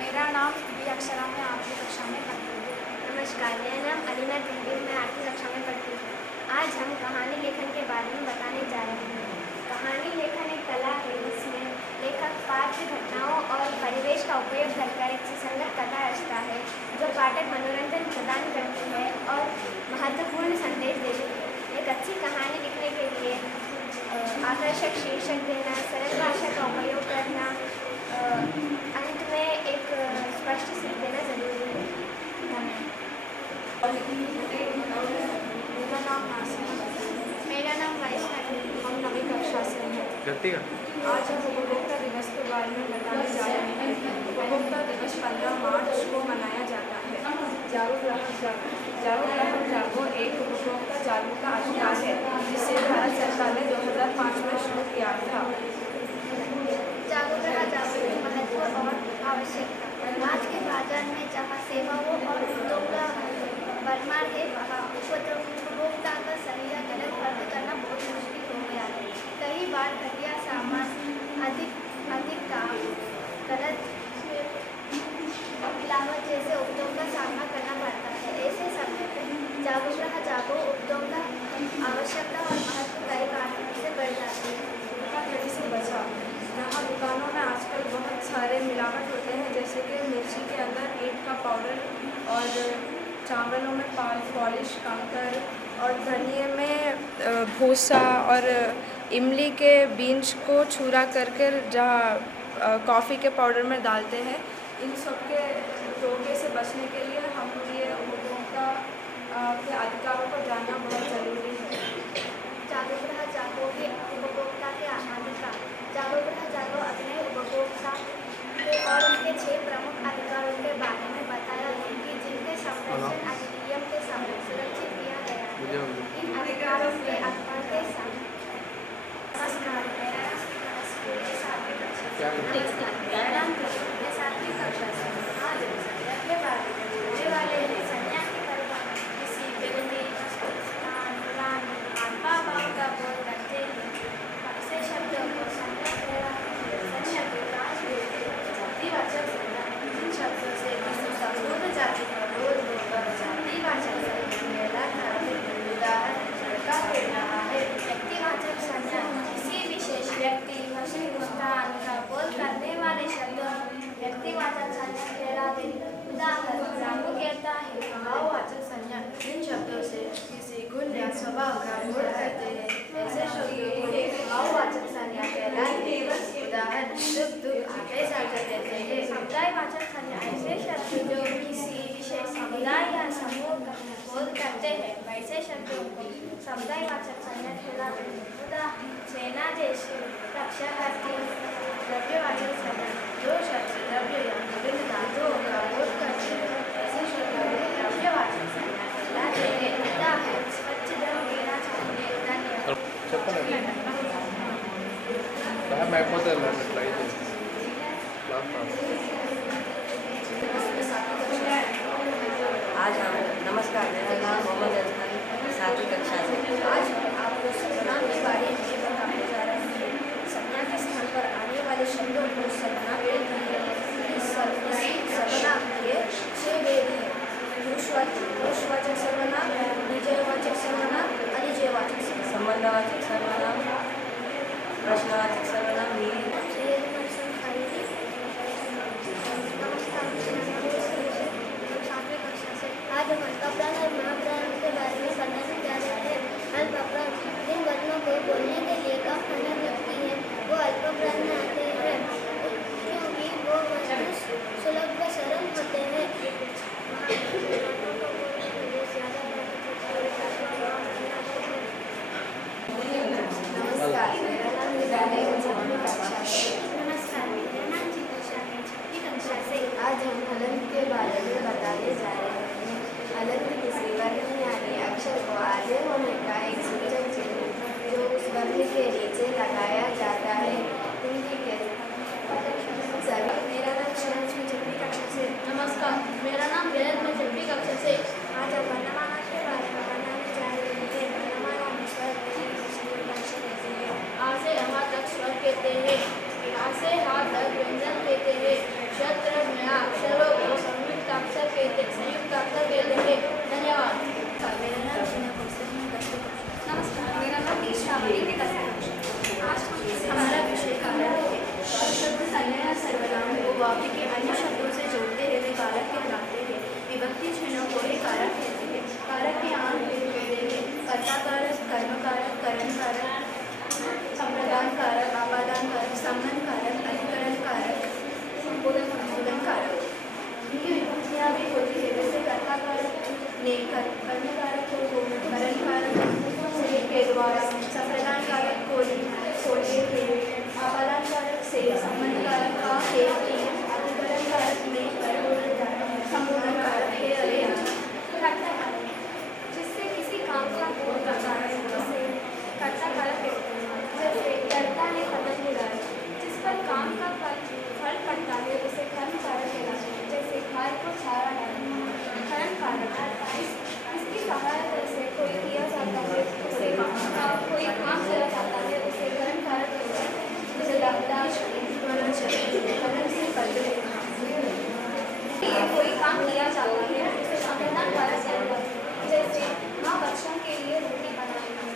मेरा नाम बी अक्षरा में 8वीं कक्षा में पढ़ती हूँ। नमस्कार, मेरा नाम अलीना टिंडी, मैं 8वीं कक्षा में पढ़ती हूँ। आज हम कहानी लेखन के बारे में बताने जा रहे हैं। कहानी लेखन एक कला है जिसमें लेखक पात्र, घटनाओं और परिवेश का उपयोग करकर एक सुसंगत कथा रचता है जो पाठक मनोरंजन प्रदान करती है और महत्वपूर्ण संदेश देती है। एक अच्छी कहानी लिखने के लिए आकर्षक शीर्षक देना, सरल भाषा का उपयोग करना, अंत में एक स्पष्ट सीख देना जरूरी है। मेरा नाम नासिमा, मेरा नाम वैष्णवी, हम 9वीं कक्षा से हैं। आज हम उपभोक्ता दिवस के बारे में बताने जा रहे हैं। उपभोक्ता दिवस 15 मार्च को मनाया जाता है। जागो एक उपभोक्ता जागरूकता अभियान है जिसे भारत सरकार ने 2005 में शुरू किया था। जागरूकता की महत्व और आवश्यकता। आज के बाजार में जहाँ सेवाओं और उद्योगों का भरमार है वहाँ उपभोक्ता का सही या गलत फर्क करना बहुत मुश्किल हो गया है। कई बार घटिया सामान, अधिक दाम, गलत मिलावट जैसे उद्योग का सामना करना पड़ता है। ऐसे समय में जागरूकता उद्योग का आवश्यकता और महत्व कई कारणों से बढ़ जाती है। धोखाधड़ी से बचाव। यहाँ दुकानों में आजकल बहुत सारे मिलावट होते हैं, जैसे कि मिर्ची के अंदर ईंट का पाउडर और चावलों में पॉलिश कंकर और धनिए में भूसा और इमली के बीज को छुरा करके जहाँ कॉफ़ी के पाउडर में डालते हैं। इन सब के धोखे से बचने के लिए हम ये उपभोक्ता के अधिकारों को जानना बहुत ज़रूरी है। जागरूकता जागोगे उपभोक्ता के अधिकार। जागरूकता जागो अपने उपभोक्ता के और उनके 6 प्रमुख अधिकारों के बारे में बताया है कि जिनके संरक्षण अधिनियम के सामने सुरक्षित किया गया है। इन अधिकारों के अवधान के साथ नमस्कार, मेरा सातवीं कक्षा से आज संज्ञा के बारे में बोलने वाले हैं। संज्ञा की परिभाषा किसी व्यक्ति, स्थान, पुराण, भाव का बोध करते हैं। ऐसे शब्दों को संज्ञा कहलाते हैं। संज्ञा के 5 जातिवाचक संज्ञा, जिन शब्दों से किसी संपूर्ण जाति का बोध होकर जातिवाचक संज्ञा कहलाता है। उदाहरण लड़का खेल रहा है। व्यक्तिवाचक संज्ञा किसी विशेष व्यक्ति, वस्तु, स्थान का बोध करने वाले शब्दों व्यक्तिवाचक संज्ञा कहलाते हैं। उदाहरण रामू कहता है। भाववाचक संज्ञा जिन शब्दों से किसी गुण या स्वभाव का बोध करते हैं ऐसे शब्दों को भाववाचक संज्ञा कहलाते हैं। उदाहरण सुख दुख आदेश आकर देते हैं। समुदायवाचक संज्ञा ऐसे शब्द जो किसी विशेष समुदाय या समूह का बोध करते हैं वैसे शब्दों को समुदायवाचक संज्ञा कहलाते हैं। उदाहरण सेना देश की रक्षा करती है। द्रव्यवाचक संज्ञा जो शब्द द्रव्य या विभिन्न धातुओं का बोध करते हैं ऐसे शब्दों को द्रव्यवाचक संज्ञा कहलाते हैं। उदाहरण स्वच्छ द्रव लेना चाहिए। धन्यवाद। आज हम नमस्कार, मेरा नाम मोहम्मद अजहर, 7वीं कक्षा से। आज हम आपको सर्वनाम के बारे में बताने जा रहे हैं। संज्ञा के स्थान पर आने वाले शब्दों को सर्वनाम कहते हैं। इस सर्वनाम के 6 भेद हैं। पुरुषवाचक सर्वनाम, निजवाचक सर्वनाम, अनिजवाचक सर्वनाम, संबंधवाचक सर्वनाम, प्रश्नवाचक सर्वनाम, आज हम अल्पप्राण और महाप्राण के बारे में बताने जा रहे हैं। अल्पप्राण जिन वचनों को बोलने से हाथ तक व्यंजन कहते हैं। शत्रज्ञ अक्षरों को संयुक्त अक्षर कहते हैं। धन्यवाद। मेरा नाम शीना कौशल है, दसवीं कक्षा। नमस्कार, मेरा नाम देशरावली, मैं 10वीं कक्षा। आज हमारा विषय कारक है। शब्द सर्वनाम सर्वनाम को वाक्य के अन्य शब्दों से जोड़ते हैं, वे कारक कहलाते हैं। विभक्ति चिन्हों को ही कारक कहते हैं। कारक के 8 भेद होते हैं: कर्ता कारक, कर्म कारक, करण कारक, संप्रदान कारक, आपादान कारक, संबंध कारक, अधिकरण कारक, संबोधन कारक। इनकी विभक्तियाँ भी होती है, जैसे कर्ता कारक लेकर, कर्म कारक को करण कारक से के द्वारा, संप्रदान कारक को सोचे थे, आपादान कारक से, संबंध कारक का है, अधिकरण कारक में कर, संबोधन कारक है। अरे कर्ता कारक जिससे किसी काम का बोध करता है उसे कर्ता कारक कहते हैं। जैसे कर्ता ने पतंग उड़ाई, जिस पर काम का फल पड़ता है उसे कर्म कारक कहलाते हैं। जैसे खाए को छाया डालना, करण कारक। इसकी सहायता से कोई किया जाता है उसे कोई काम किया जाता है उसे करण कारक कहते हैं। जैसे दाज करण से पहले कोई काम किया जाता है उसे संप्रदान कारक कहते हैं। जैसे माँ बच्चों के लिए रोटी बनाई है,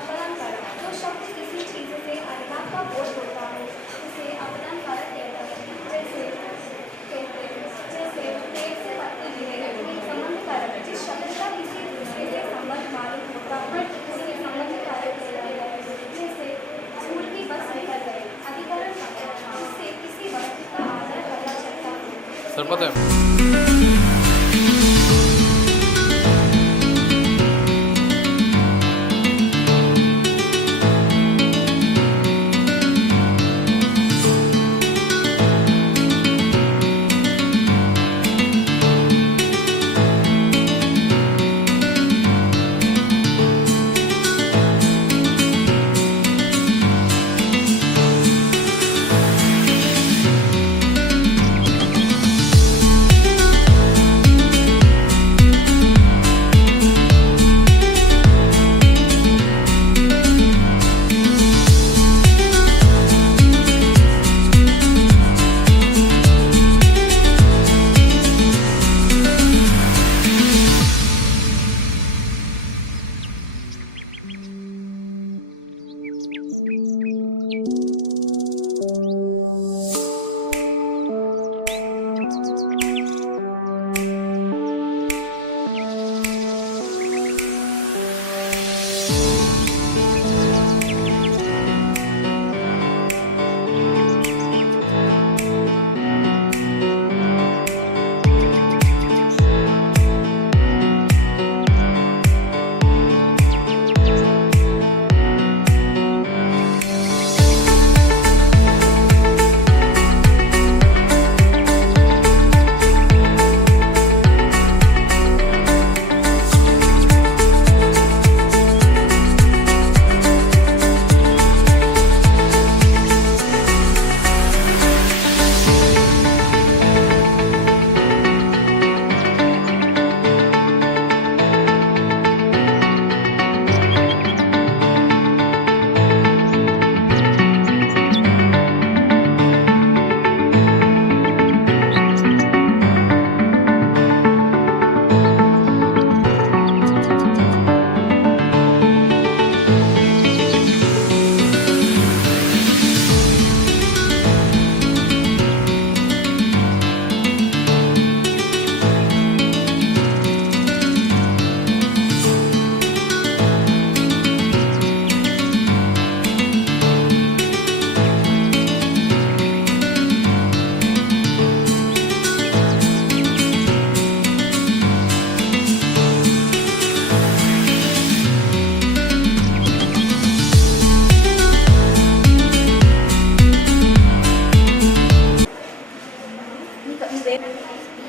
अपदान कारक। जो शब्द किसी चीज़ से अलग का बोध होता है उसे अपदान कारक कहते हैं। जैसे पेड़ से पत्ती गिरे, संबंध कारक। जिस शब्द का किसी दूसरे से संबंध मालूम होता है उसे संबंध कारक कहते हैं। जैसे स्कूल की बस निकल गई, अधिकरण कारक। जिससे किसी वस्तु का आदर पता चलता है।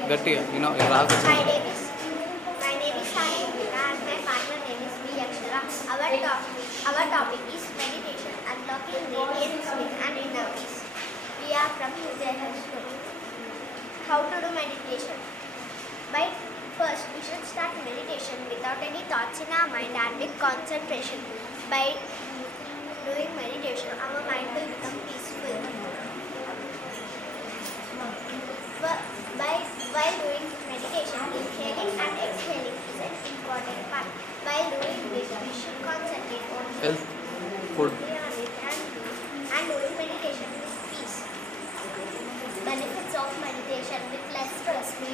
గట్టిగా నేను రాదు. My name is Sai Gupta and my partner name is V. Akshara. Our topic is meditation, unlocking radiance with an inner peace. We are from Vijayanagar School. How to do meditation? By first, we should start meditation without any thoughts in our mind and with concentration. By doing meditation, our mind will become peaceful. of meditation with less stress. We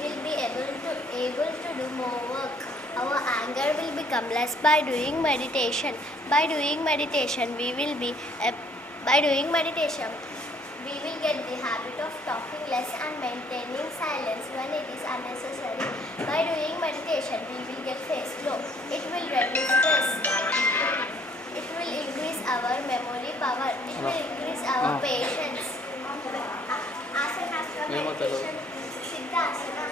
will be able to do more work. Our anger will become less by doing meditation. By doing meditation, we will get the habit of talking less and maintaining silence when it is unnecessary. By doing meditation, we will get face flow. It will reduce stress. It will increase our memory power. It will increase our patience. Asanas for meditation. Siddhasana.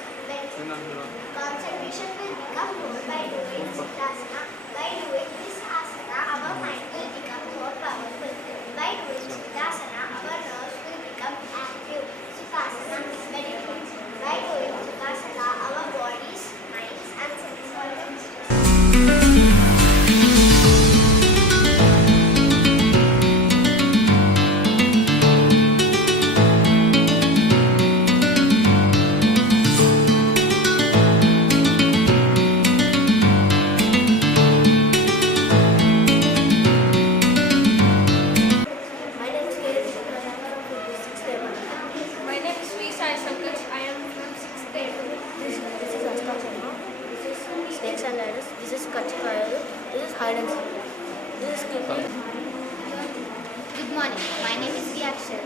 Concentration will become more by doing Siddhasana. By doing this asana, our mind will become more powerful. By doing Siddhasana, our nerves will become active. Sukhasana is meditation. By doing Sukhasana, our bodies, minds and sense organs. Good morning. My name is Vyakshar.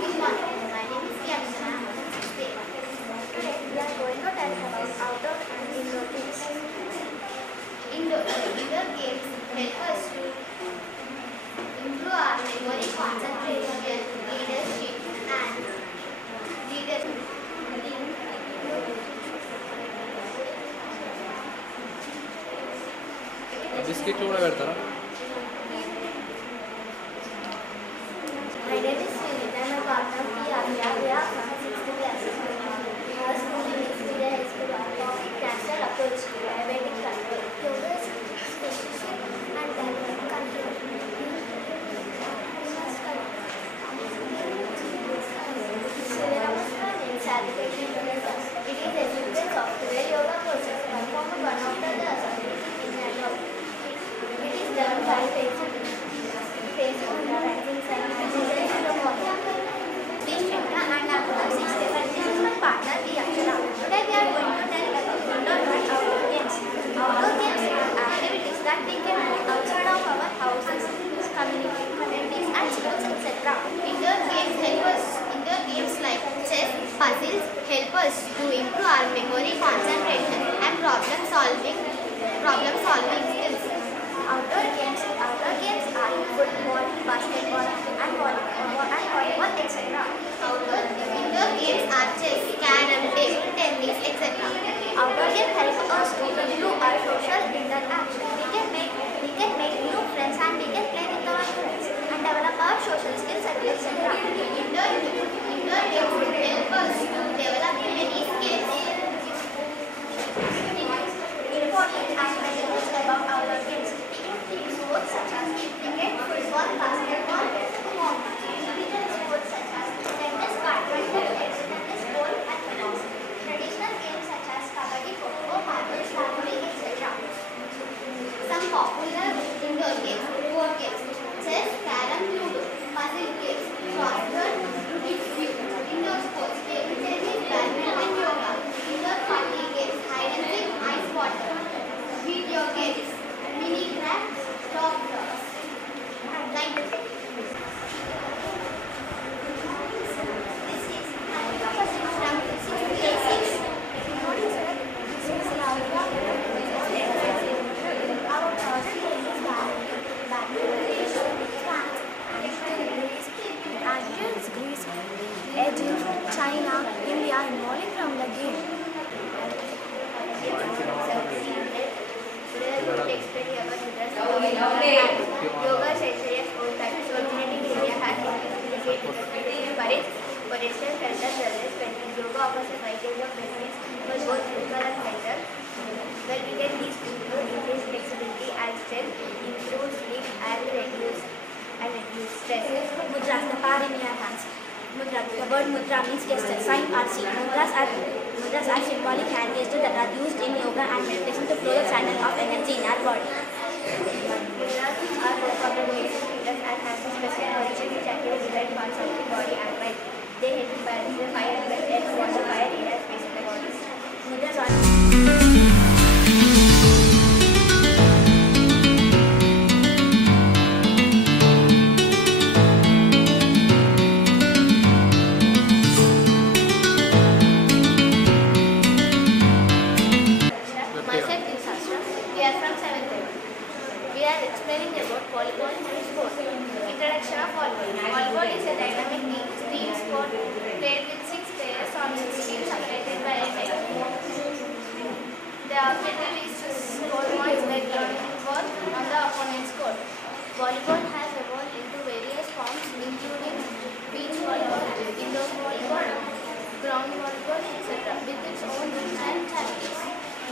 Good morning. My name is Vyakshar. I am from 6th grade. Today we are going to tell about outdoor and indoor games. Indoor games help us to improve our memory, concentration, leadership, and biscuit కూడా పెడతారా? My name is Sunita. I am a partner of Vyakshar. We are from 6th class. Our school is Vidya High School. Our topic natural approach to diabetic control. Yoga is specific and diabetic control. Surya Namaskar means salutation to the sun. It is a sequence of 12 yoga poses performed one after the other in a row. It is done by facing on the rising sun. This Shweta and I am from 6th grade. This is my partner Vyakshar. Today we are going to tell about indoor and outdoor games. Outdoor games are activities that we can do outside of our houses, communities and schools, etc. Indoor games like chess, puzzles help us to improve our memory, concentration and problem solving skills. Outdoor games are football, basketball and volleyball, etc. Indoor games are chess, carom, table tennis, etc. Outdoor games help us to improve our social interaction. We can make new friends and we can play with our friends and develop our social skills, etc. Indoor games help us to develop many skills. Important aspects about outdoor games. Sports such as cricket, football, basketball, individual sports such as tennis, badminton, tennis, ball, and tennis. Traditional games such as kabaddi, kho-kho, marbles, langori, etc. Some popular indoor games, board games, chess, carom, ludo, puzzle games, crossword, Rubik's cube. Indoor sports, table tennis, badminton, yoga. Indoor party games, hide and seek, ice water. Video games, mini crafts, stop blocks. Thank you. This is Hanika Pasil from 6th grade 6. Good morning, sir. This is Ravika. Our project name is badminton, France, Athens, Greece, Egypt, China, India involving from the game. Yoga centuries old practice originating in India has indicated for its potential mental wellness benefits. Yoga offers a variety of benefits for both physical and mental. When we get these increase flexibility and strength, improve sleep and reduce stress. Mudras, the power in your hands. Mudra, the word mudra means gesture, sign or sign. Mudras are symbolic hand gestures that are used in yoga and meditation to explore the channel of energy in our body. Minerals are communication figures and have a special origin which activate different parts of the body and mind. They help to balance the fire, blood, air, water, fire, air, space in the body. Minerals are Myself is Sastra. We are from 7th grade. We are explaining about volleyball sport. Introduction of volleyball. Volleyball is a dynamic team sport played with 6 players on each team separated by a net. The objective is to score points by throwing the ball on the opponent's court. Volleyball has evolved into various forms including beach volleyball, indoor volleyball, ground volleyball, etc. with its own rules and tactics.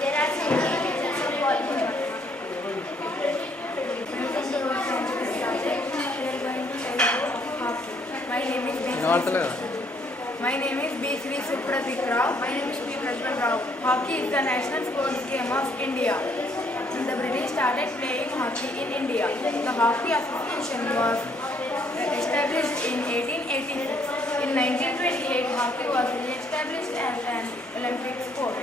There are some key features of volleyball. My name is B. Sri Supratik Rao. My name is P. Prajwal Rao. Hockey is the national sports game of India. The British started playing hockey in India. The Hockey Association was established in 1886. In 1928, hockey was established as an Olympic sport.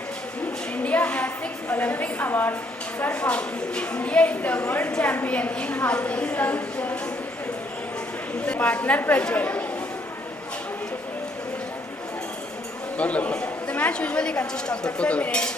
India has 6 Olympic awards for hockey. India is the world champion in hockey. Partner Prajwal. The match usually consists of 35 minutes.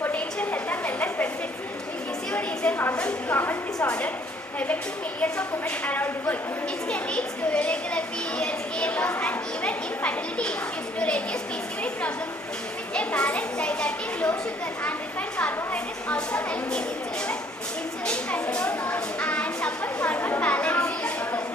Potential health and wellness benefits. PCOD is a common disorder affecting millions of women around the world. It can lead to irregular periods, hair loss, and even infertility issues. To reduce PCOD problems with a balanced diet that is low sugar and refined carbohydrates also help in insulin control and support hormone balance.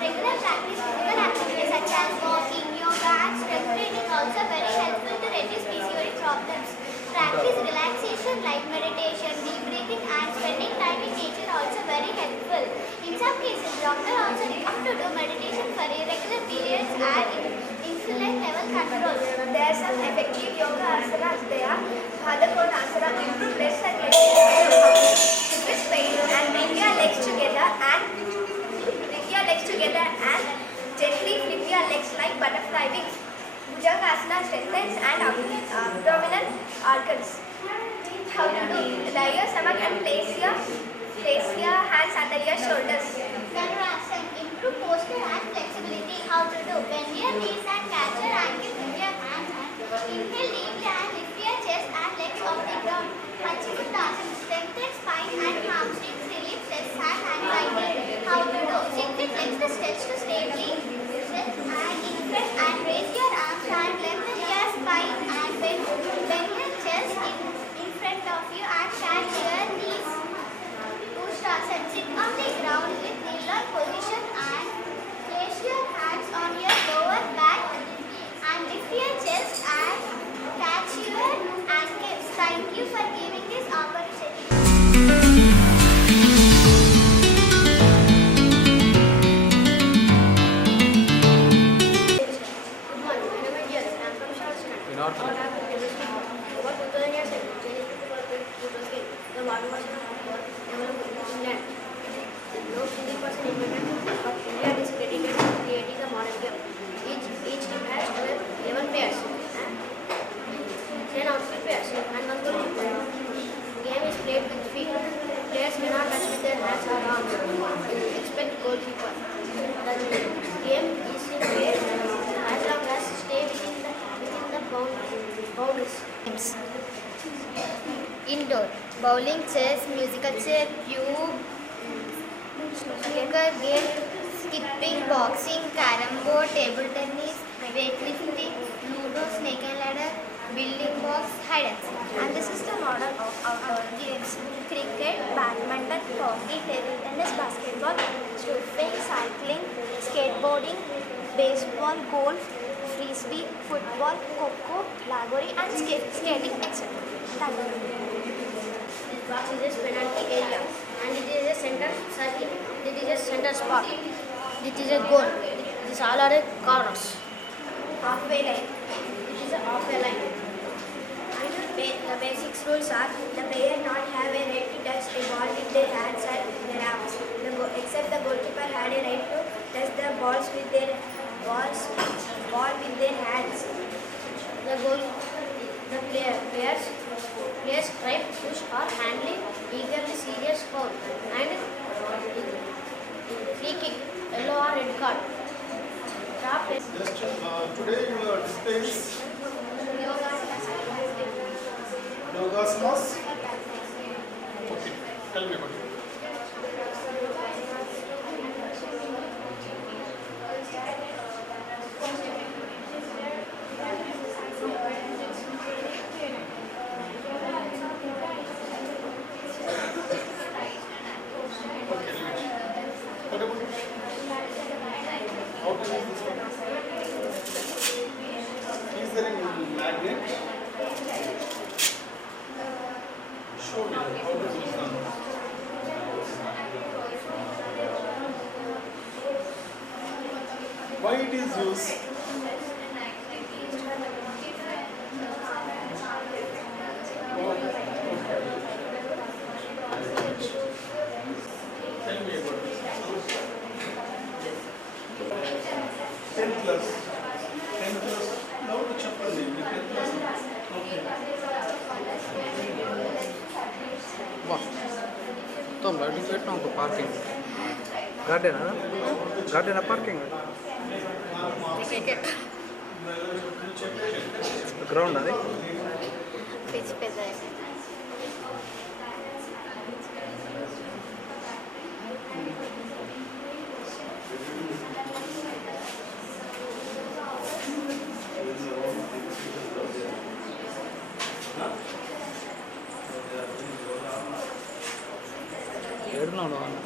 Regular practice physical activities such as walking, yoga, and strength training also very helpful to reduce PCOD problems. Practice relaxation like meditation, deep breathing, and spending time in nature also very helpful. In some cases, doctors also recommend to do meditation for irregular periods and insulin level control. There are some effective yoga asanas there. Hadha Konasana improve blood circulation, reduce pain, and bring your legs together and gently flip your legs like butterfly wings. Bhujangasana strengthens and abdominal organs. How to do? Lie your stomach and place your hands under your shoulders. Dhanurasana, improve posture and flexibility. How to do? Bend your knees and catch your ankles with your hands. Inhale deeply and lift your chest and legs off the ground. Pachimuttasana, strengthen spine and hamstrings, relieve stress and anxiety. How to do? Sit with legs to stretch to stably. And in front and raise your arms and lengthen your spine and bend your chest in front of you and catch your knees. Ustrasana, sit on the ground with kneeler position and place your hands on your lower back and lift your chest and catch your ankles. Thank you for giving this opportunity. Indoor, bowling, chess, musical chair, cube, snooker game, skipping, boxing, carom board, table tennis, weightlifting, ludo, snake and ladder, building box, hide and seek. And this is the model of outdoor games: cricket, badminton, hockey, table tennis, basketball, surfing, cycling, skateboarding, baseball, golf, frisbee, football, kho-kho, lagori, and skating, etc. Thank you. This box is a penalty area and it is a center circle. It is a center spot. It is a goal. These all are corners. Halfway line. It is a halfway line. The basic rules are: the player not have a right to touch a ball with their hands and their arms, except the goalkeeper had a right to touch the ball with their hands. The players try, push or handling eagerly serious foul and free kick, yellow or red card. Today your display is yogasanas. Okay, tell me about it. What about it? How to use this one? Is there a magnet? Show me how to use them. Why it is used? Tell me about this. 10th class. 10th class. Now the chapel name. 10th class. Okay. Wah, Tom, lighting set now for parking. Garden, huh? Garden, a parking. The ground, are they? Pitch pedal. ఏడున్నాడు అన్న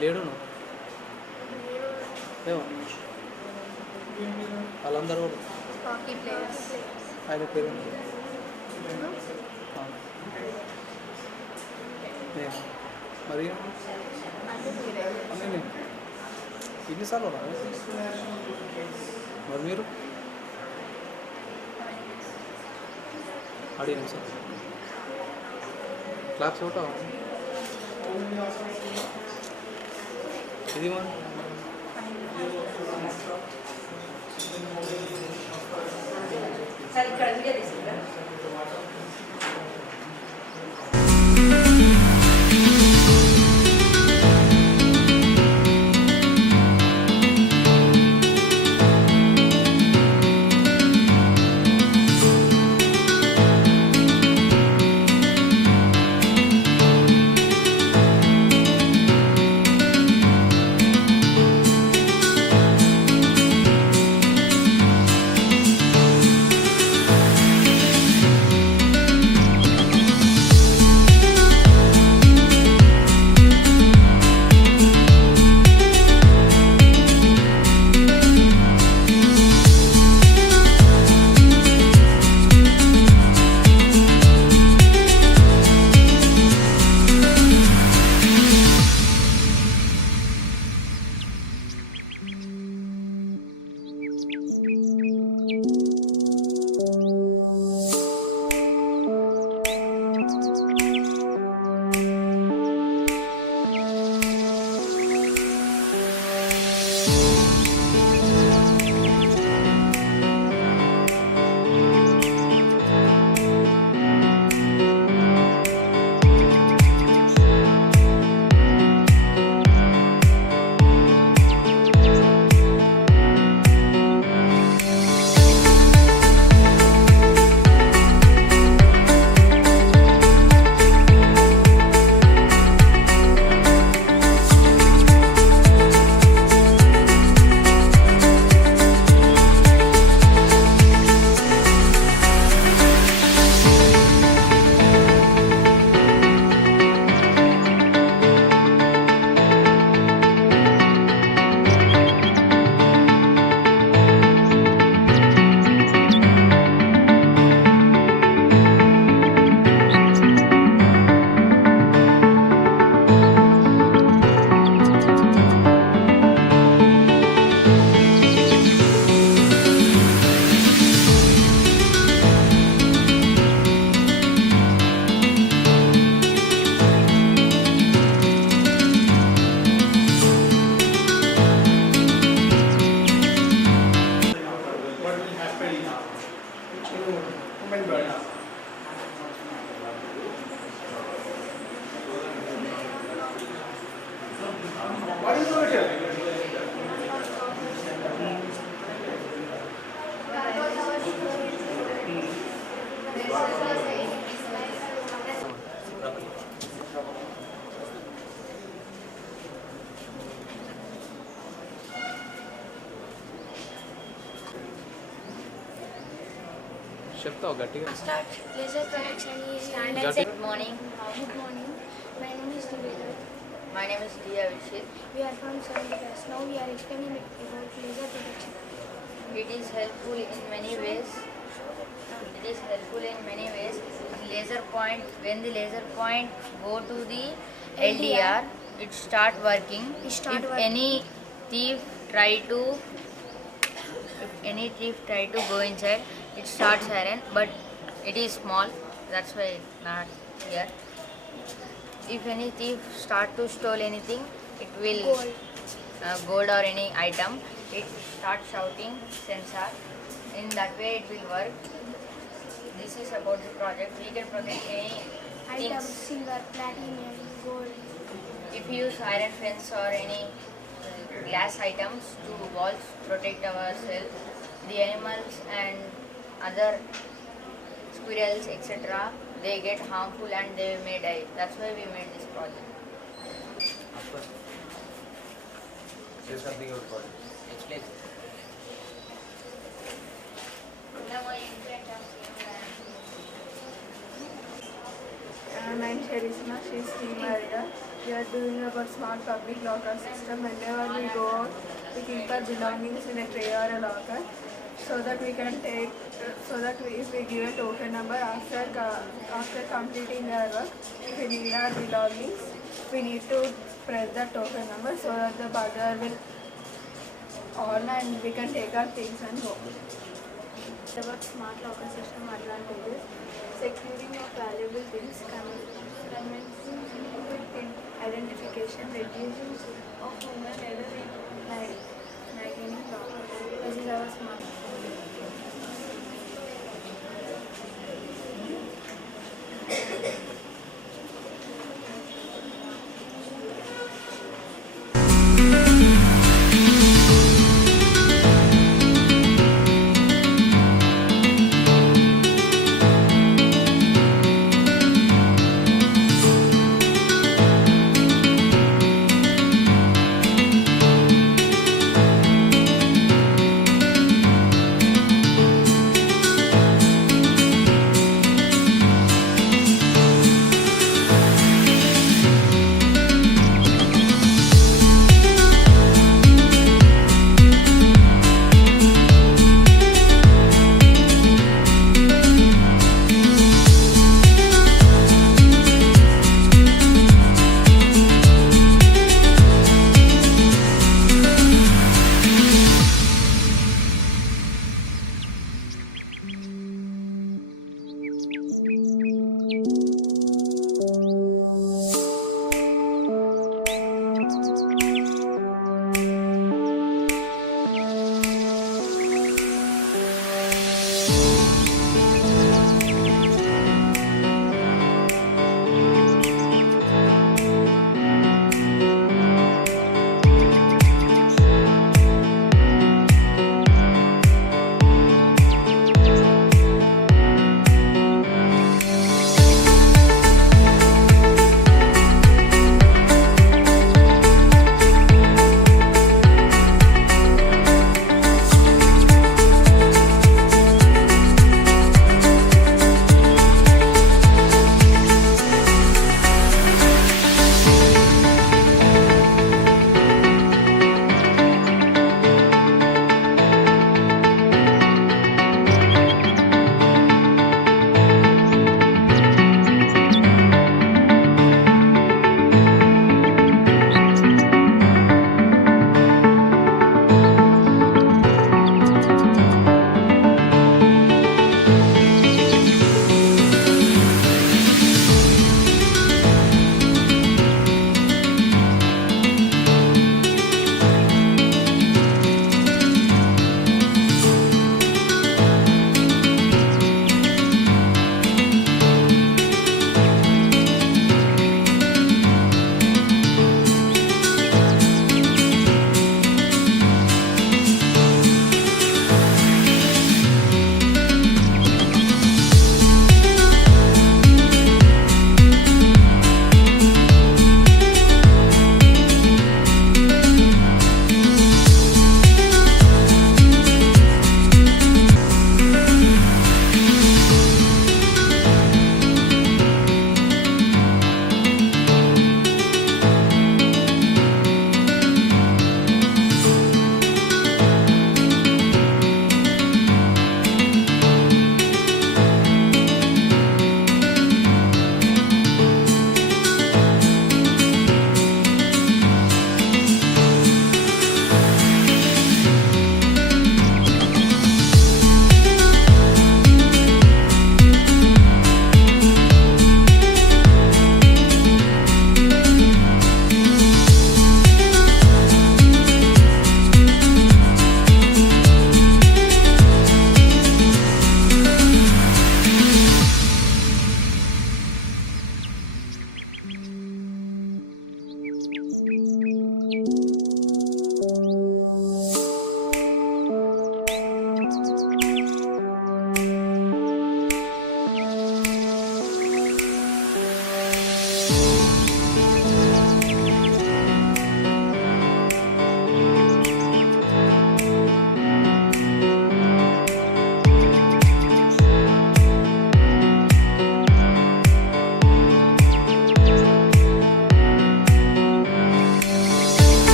లేడు ఏమో వాళ్ళందరూ కూడా Hockey players. ఆయన పేరు మరి అన్నీ ఎన్నిసార్లు రా మరి మీరు ఆడియన్స్ క్లాప్స్ అవుతా ఇది మరి సార్ ఇక్కడ వీడియో తీసుకుంటా చెప్తావు గట్టిగా. Start laser production is Good morning. Good morning. My name is Divya. My name is Dia Vishit. We are from 7th class. Now we are explaining about laser production. It is helpful in many ways. It is helpful in many ways. Laser point, when the laser point go to the LDR, it start working. If any thief try to go inside, it starts siren, but it is small. That's why not here. If any thief start to steal anything, it will gold or any item. It start shouting sensor. In that way, it will work. This is about the project. We can protect any Items, things. silver, platinum, gold. If you use iron fence or any glass items to walls, protect ourselves. The animals and other squirrels, etc., they get harmful and they may die. That's why we made this project. Say something about project. Explain. I'm Sharishma, she's team leader. We are doing about smart public locker system. Whenever we go out, we keep our belongings in a tray or a locker so that we can take, if we give a token number after completing our work, if we need our belongings, we need to press the token number so that the buzzer will on and we can take our things and go. It's about smart locker system advantages. Securing of valuable things, commencing with identification, reducing of human error in maintaining lockers. This is our smart.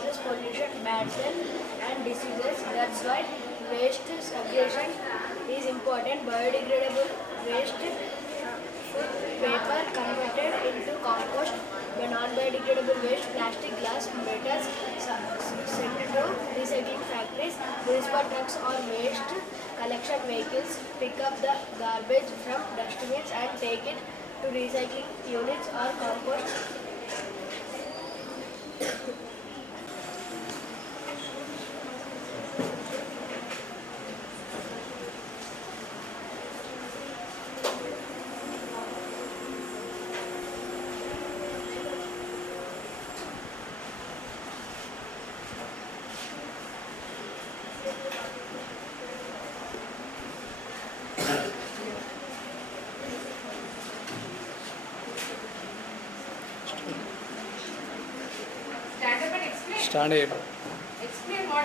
causes pollution, bad smell, and diseases. That's why waste separation is important. Biodegradable waste, food, paper converted into compost. The non-biodegradable waste, plastic, glass, metals sent to recycling factories. Municipal trucks or waste collection vehicles pick up the garbage from dustbins and take it to recycling units or compost. Stand up and explain. Stand here. Explain what.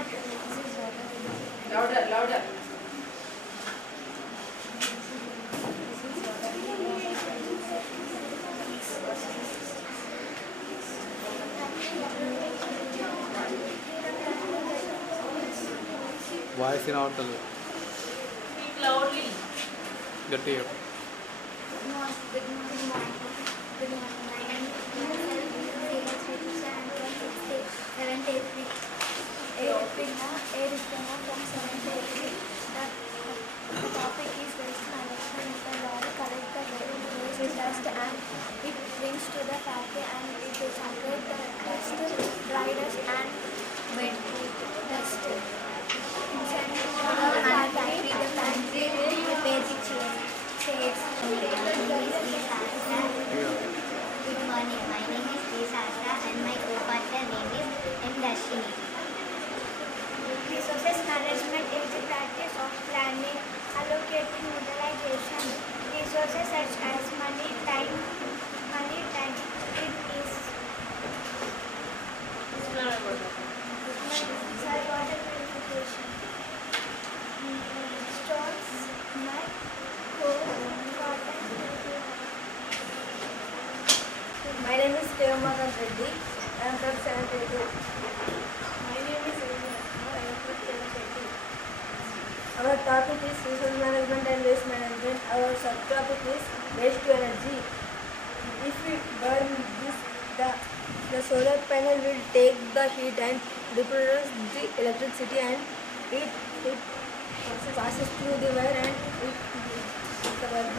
Louder, louder. Voice in out. Speak loudly. Get here. Good morning. My name is April from 7th April. The topic is waste management. The lorry collect the waste dust and it brings to the factory and it will separate the dust, dry dust and wet dust. Inside the factory, the factory will prepare the chairs. Good morning, my name is Desastra and my co-partner name is M. Dashini. Resources management is the practice of planning, allocating, utilization. Resources such as money, time. It is water purification. Stones, mud, coal, cotton. My name is Devamakan Reddy. I am from 7th April. My name is I am from 7th April. Our topic is resource management and waste management. Our subtopic is waste to energy. If we burn this, the solar panel will take the heat and reproduce the electricity and it passes through the wire and it the wire.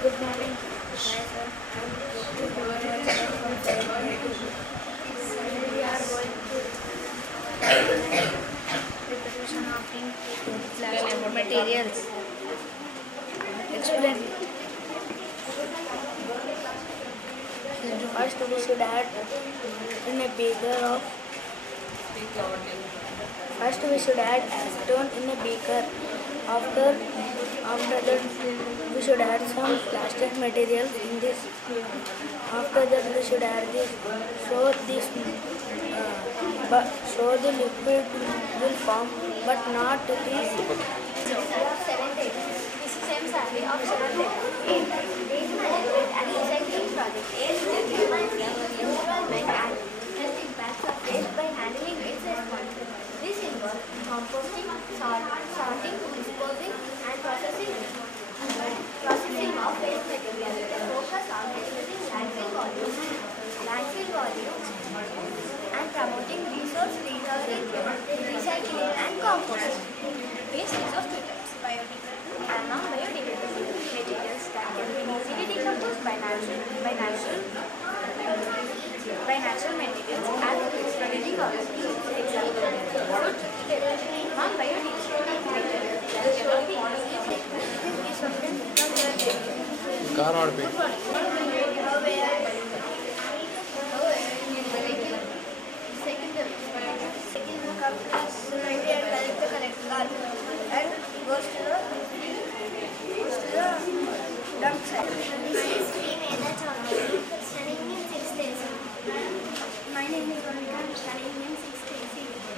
Good morning. We are going to preparation of plastic Materials. Explain. First we should add in a beaker of First we should add acetone in a beaker. After that we should add some plastic materials in this. After that we should add this. So the liquid will form, but not this. This is M. Sally of 7th April. Waste management and recycling project aims to minimize the environment and health impacts of waste by handling waste responsibly. This involves composting, sorting, disposing, and processing of waste materials. The focus on reducing landfill volume, and promoting resource recovery through recycling and composting. Waste is of two types: biodegradable and non-biodegradable materials that can be easily decomposed by natural materials and ready organisms. Example: non-biodegradable materials that cannot be easily decomposed. Car or pay. And goes to the dump site. My name is Monica. I'm studying in 6th AC.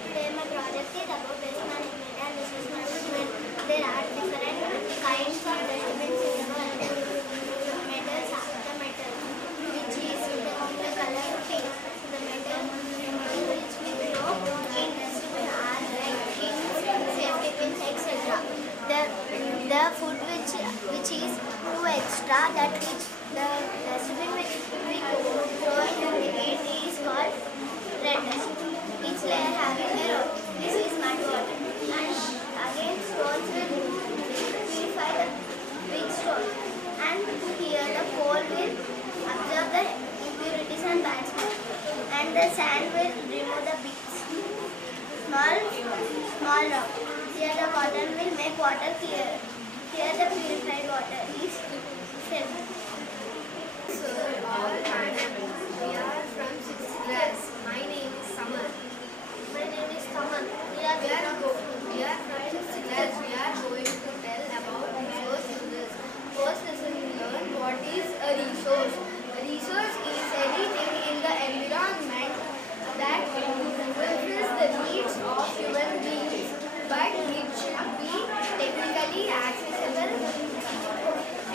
Today my project is about waste management and resource management. There are different kinds of dustbins in the world. Metals are the The sand will remove the bits. Small rock. Here the cotton will make water clear. Here the purified water is said. Sir, all madam, we are from 6th class. My name is Samar. My name is Saman. We are from 6th class. We are going to tell about resource uses. First lesson we learn what is a resource. A resource is anything in the environment that fulfills the needs of human beings, but it should be technically accessible,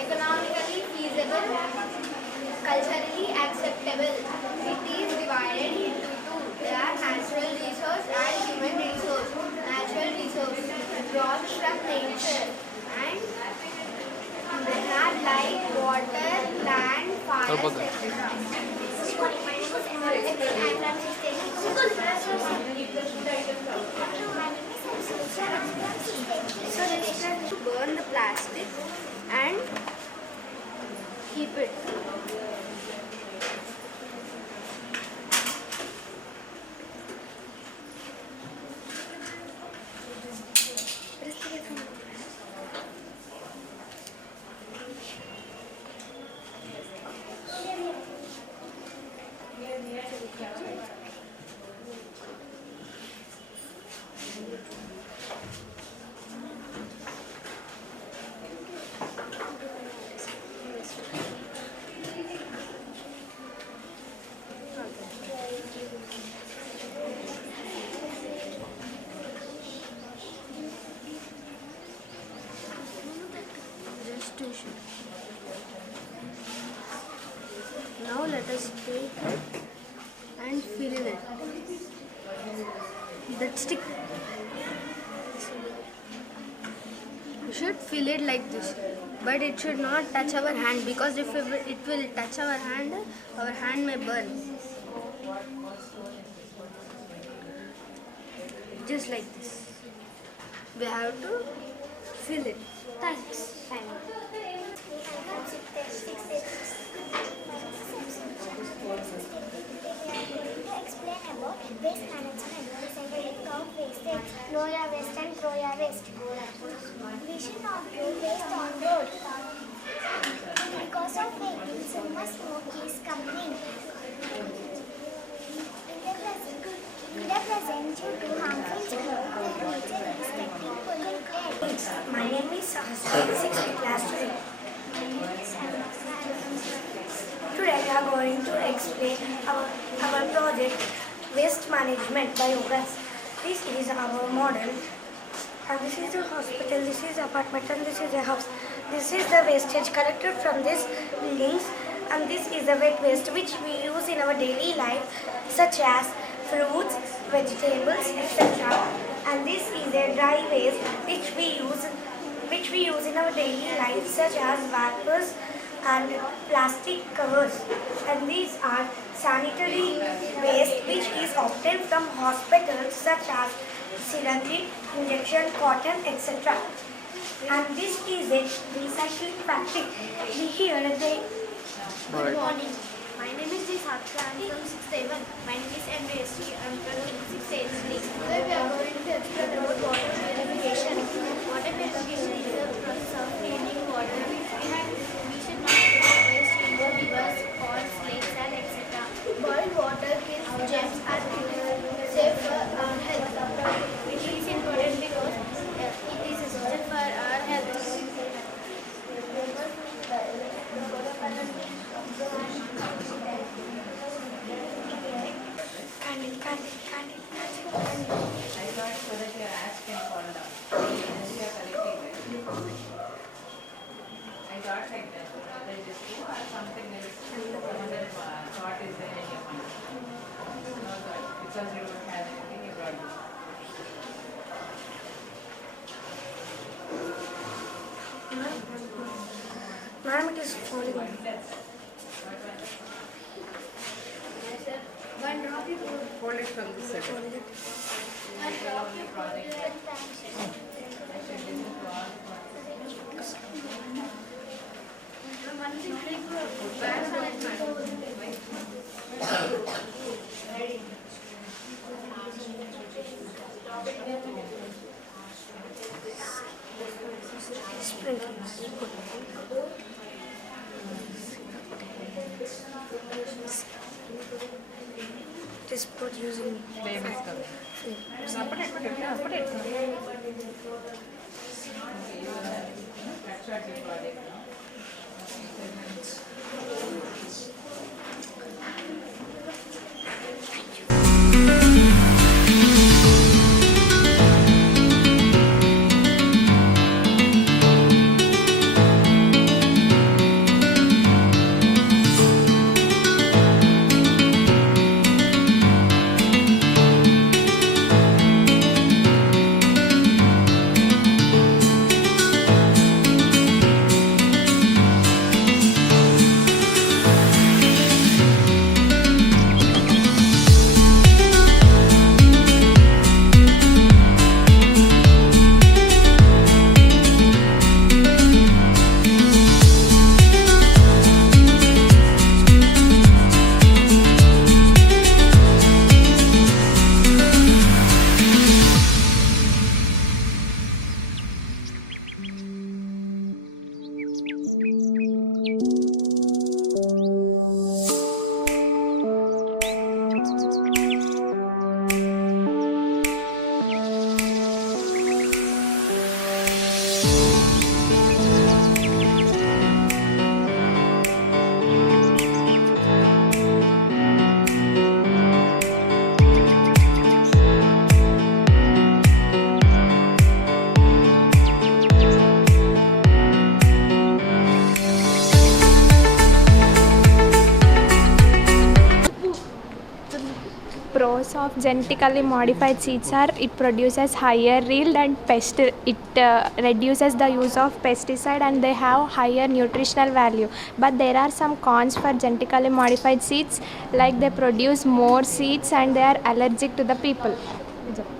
economically feasible, culturally acceptable. It is divided into two. There are natural resource and human resource. Natural resource drawn from nature and they are like water, land, fire, etc. My name is Emily. I am from 6th. So let's try to burn the plastic and keep it. Now let us take it and fill it. That stick. We should fill it like this, but it should not touch our hand, because if it will touch our hand may burn. Just like this. We have to fill it. Thanks. Explain about waste management, recycling of wastage, know your waste and throw your waste. We should not throw waste on road. Because of vehicles, so much smoke is coming in. In the present, due to harmful smoke, the nature is getting polluted. My name is Sahasra, 6th class student. Today we are going to explain our project Waste Management by Yogas. This is our model, and this is a hospital, this is apartment, and this is a house. This is the wastage collected from these buildings, and this is the wet waste which we use in our daily life, such as fruits, vegetables, etc. And this is a dry waste which we use in our daily life, such as wrappers and plastic covers. And these are sanitary waste which is obtained from hospitals, such as syringe, injection, cotton, etc. And this is a recycling factory. Good morning. My name is Jisatra. I am from 6th A1. My name is MSC. I am from 6th A3. Today we are going to explain about water purification. Water purification is a process of cleaning water. We should not throw waste into rivers, ponds, lakes, and etc. Boiled water kills germs and it is safe for our health. It is important because it is essential for our health. I thought so that your ass can fall down. As you are collecting it. I thought like that. They just do or something else. Some other thought is there in your mind. No thought. Because you don't have anything, you brought this. Madam, it is falling. One drop you Hold it from this side. One drop you Ready? is producing Flame is coming. flame. Put it. Attractive project now. Pros of genetically modified seeds are it produces higher yield and reduces the use of pesticide and they have higher nutritional value. But there are some cons for genetically modified seeds, like they produce more seeds and they are allergic to the people.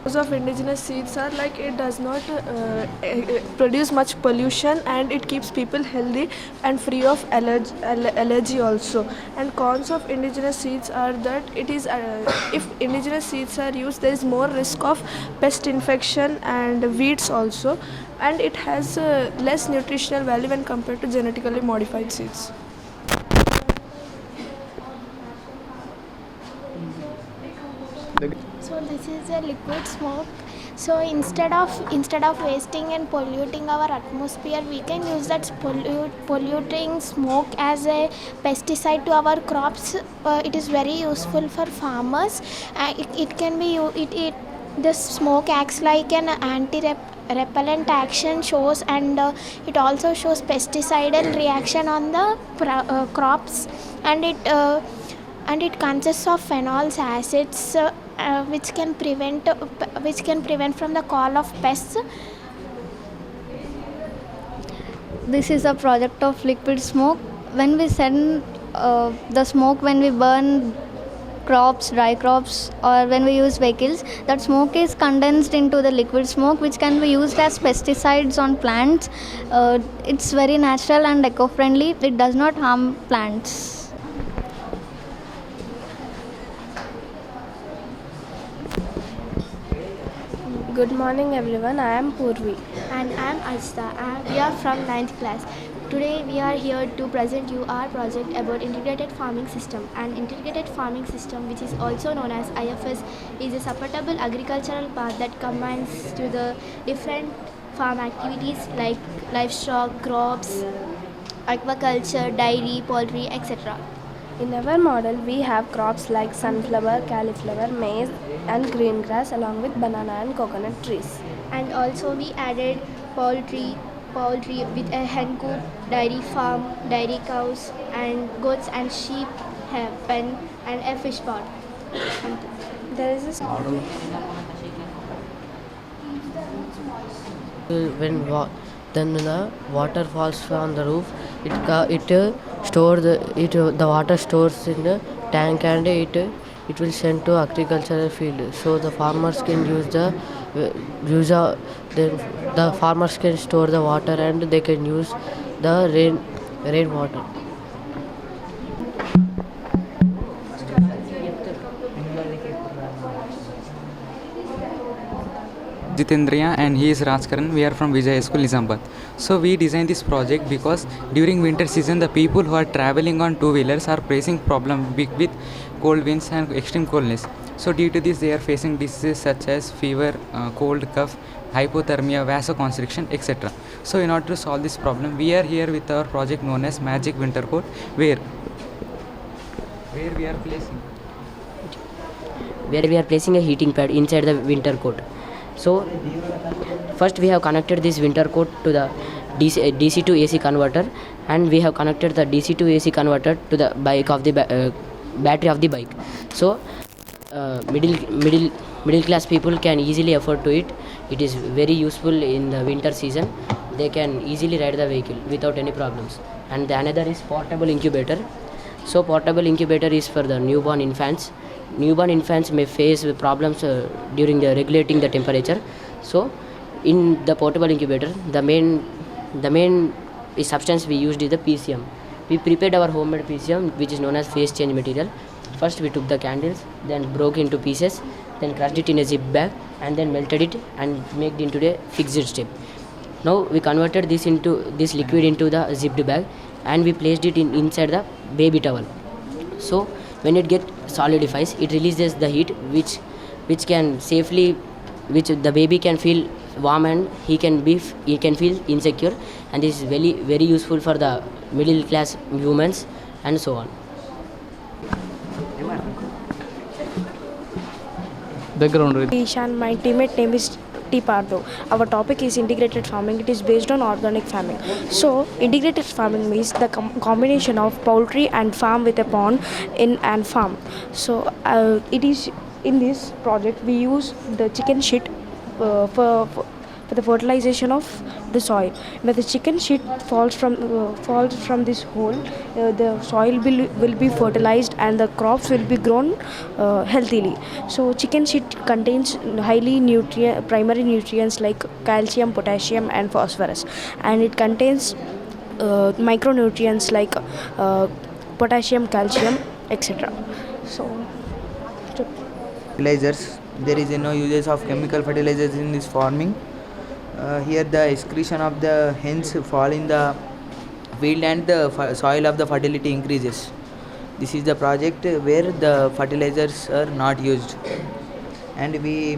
Pros of indigenous seeds are like it does not produce much pollution and it keeps people healthy and free of allergy also. And cons of indigenous seeds are that it is if indigenous seeds are used, there is more risk of pest infection and weeds also, and it has less nutritional value when compared to genetically modified seeds. So this is a liquid smoke. So instead of wasting and polluting our atmosphere, we can use that polluting smoke as a pesticide to our crops. It is very useful for farmers. This smoke acts like an anti-repellent action shows, and it also shows pesticidal reaction on the crops, and it consists of phenols, acids, which can prevent from the call of pests. This is a project of liquid smoke. When we send the smoke, when we burn crops, dry crops, or when we use vehicles, that smoke is condensed into the liquid smoke, which can be used as pesticides on plants. It's very natural and eco-friendly. It does not harm plants. Good morning everyone, I am Purvi. And I am Ajta. We are from 9th class. Today we are here to present you our project about integrated farming system. An integrated farming system, which is also known as IFS, is a supportable agricultural path that combines to the different farm activities like livestock, crops, aquaculture, dairy, poultry, etc. In our model, we have crops like sunflower, cauliflower, maize and green grass along with banana and coconut trees. And also we added poultry with a hen coop, dairy farm, dairy cows and goats and sheep, pen and a fish pond. There is this then the water falls from the roof. The water stores in the tank and it will send to agricultural field. So the farmers can the farmers can store the water and they can use the rain water. Jitendriya and he is Rajkaran. We are from Vijay School, Nizamabad. So we designed this project because during winter season the people who are traveling on two-wheelers are facing problem with cold winds and extreme coldness. So due to this they are facing diseases such as fever, cold, cough, hypothermia, vasoconstriction, etc. So in order to solve this problem, we are here with our project known as Magic Winter Coat, where we are placing a heating pad inside the winter coat. So first we have connected this winter coat to the DC to AC converter, and we have connected the DC to AC converter to the bike of the battery of the bike. So middle class people can easily afford to it. It is very useful in the winter season. They can easily ride the vehicle without any problems. And the another is portable incubator. So portable incubator is for the newborn infants. Newborn infants may face problems during the regulating the temperature. So in the portable incubator, the main substance we used is the PCM. We prepared our homemade PCM, which is known as phase change material. First we took the candles, then broke into pieces, then crushed it in a zip bag, and then melted it and made it into a fixed strip. Now we converted this liquid into the zipped bag, and we placed it inside the baby towel. So when it gets solidifies, it releases the heat which the baby can feel warm, and he can feel insecure, and this is very very useful for the middle class women and so on. Background. Ishan, my teammate name is T. Pardo. Our topic is integrated farming. It is based on organic farming. So integrated farming means the combination of poultry and farm with a pond and farm. So it is in this project we use the chicken shit for the fertilization of the soil. When the chicken shit falls from this hole, the soil will be fertilized and the crops will be grown healthily. So chicken shit contains highly primary nutrients like calcium, potassium and phosphorus, and it contains micronutrients like potassium, calcium, etc. So fertilizers, there is no uses of chemical fertilizers in this farming. Here the excretion of the hens fall in the field and the soil of the fertility increases. This is the project where the fertilizers are not used, and we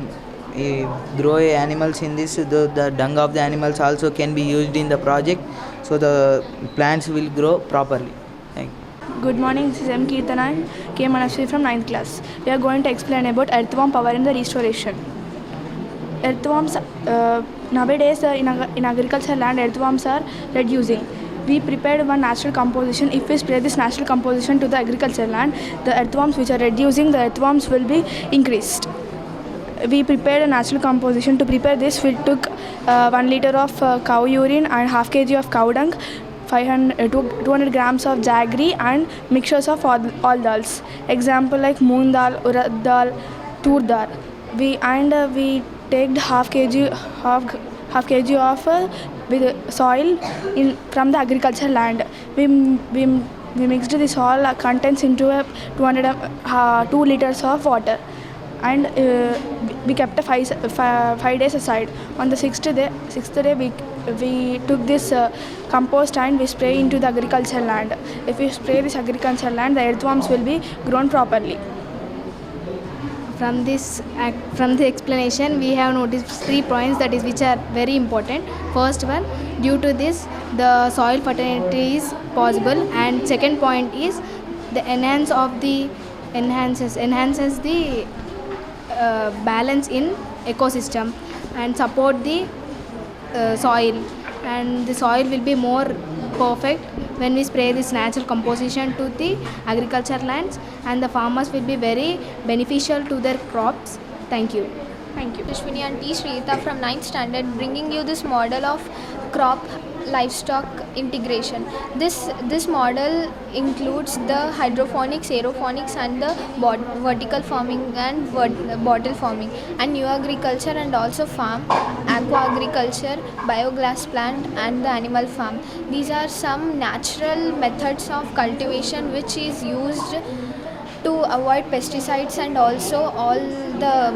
grow animals in this. The dung of the animals also can be used in the project, so the plants will grow properly. Thank you. Good morning, this is M. Kirtana K. Manaswi from 9th class. We are going to explain about earthworm power in the restoration. Earthworms, nowadays in agricultural land, earthworms are reducing. We prepared one natural composition. If we spray this natural composition to the agricultural land, the earthworms which are reducing, the earthworms will be increased. We prepared a natural composition. To prepare this, we took 1 liter of cow urine and half kg of cow dung, 200 grams of jaggery and mixtures of all dals. Example like moong dal, urad dal, tur dal. We take half kg of with soil from the agricultural land. We mixed this all contents into a 2 liters of water, and we kept 5 days aside. On the sixth day we took this compost and we spray into the agricultural land. If we spray this agricultural land, the earthworms will be grown properly. From the explanation, we have noticed 3 points which are very important. First one, due to this the soil fertility is possible, and second point is the enhances the balance in ecosystem and support the soil, and the soil will be more perfect when we spray this natural composition to the agriculture lands, and the farmers will be very beneficial to their crops. Thank you. Thank you. Ashwini and T. Shrita from 9th standard, bringing you this model of crop livestock integration. This model includes the hydroponics, aeroponics and the vertical farming and bottle farming, and new agriculture and also farm, aqua agriculture, biogas plant and the animal farm. These are some natural methods of cultivation which is used to avoid pesticides and also all the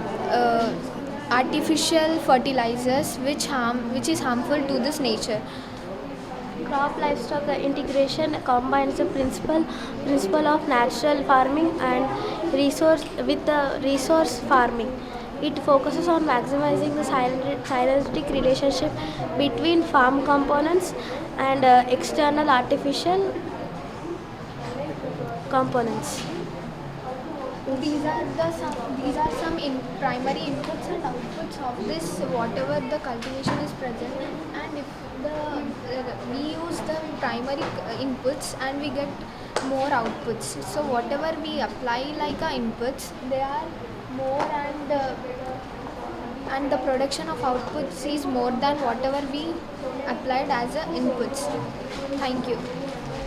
artificial fertilizers which is harmful to this nature. Crop livestock integration combines the principle of natural farming and resource farming. It focuses on maximizing the synergistic relationship between farm components and external artificial components. These are some primary inputs and outputs of this whatever the cultivation is present, and if we use the primary inputs and we get more outputs. So whatever we apply like inputs, they are more, and the production of outputs is more than whatever we applied as inputs. Thank you.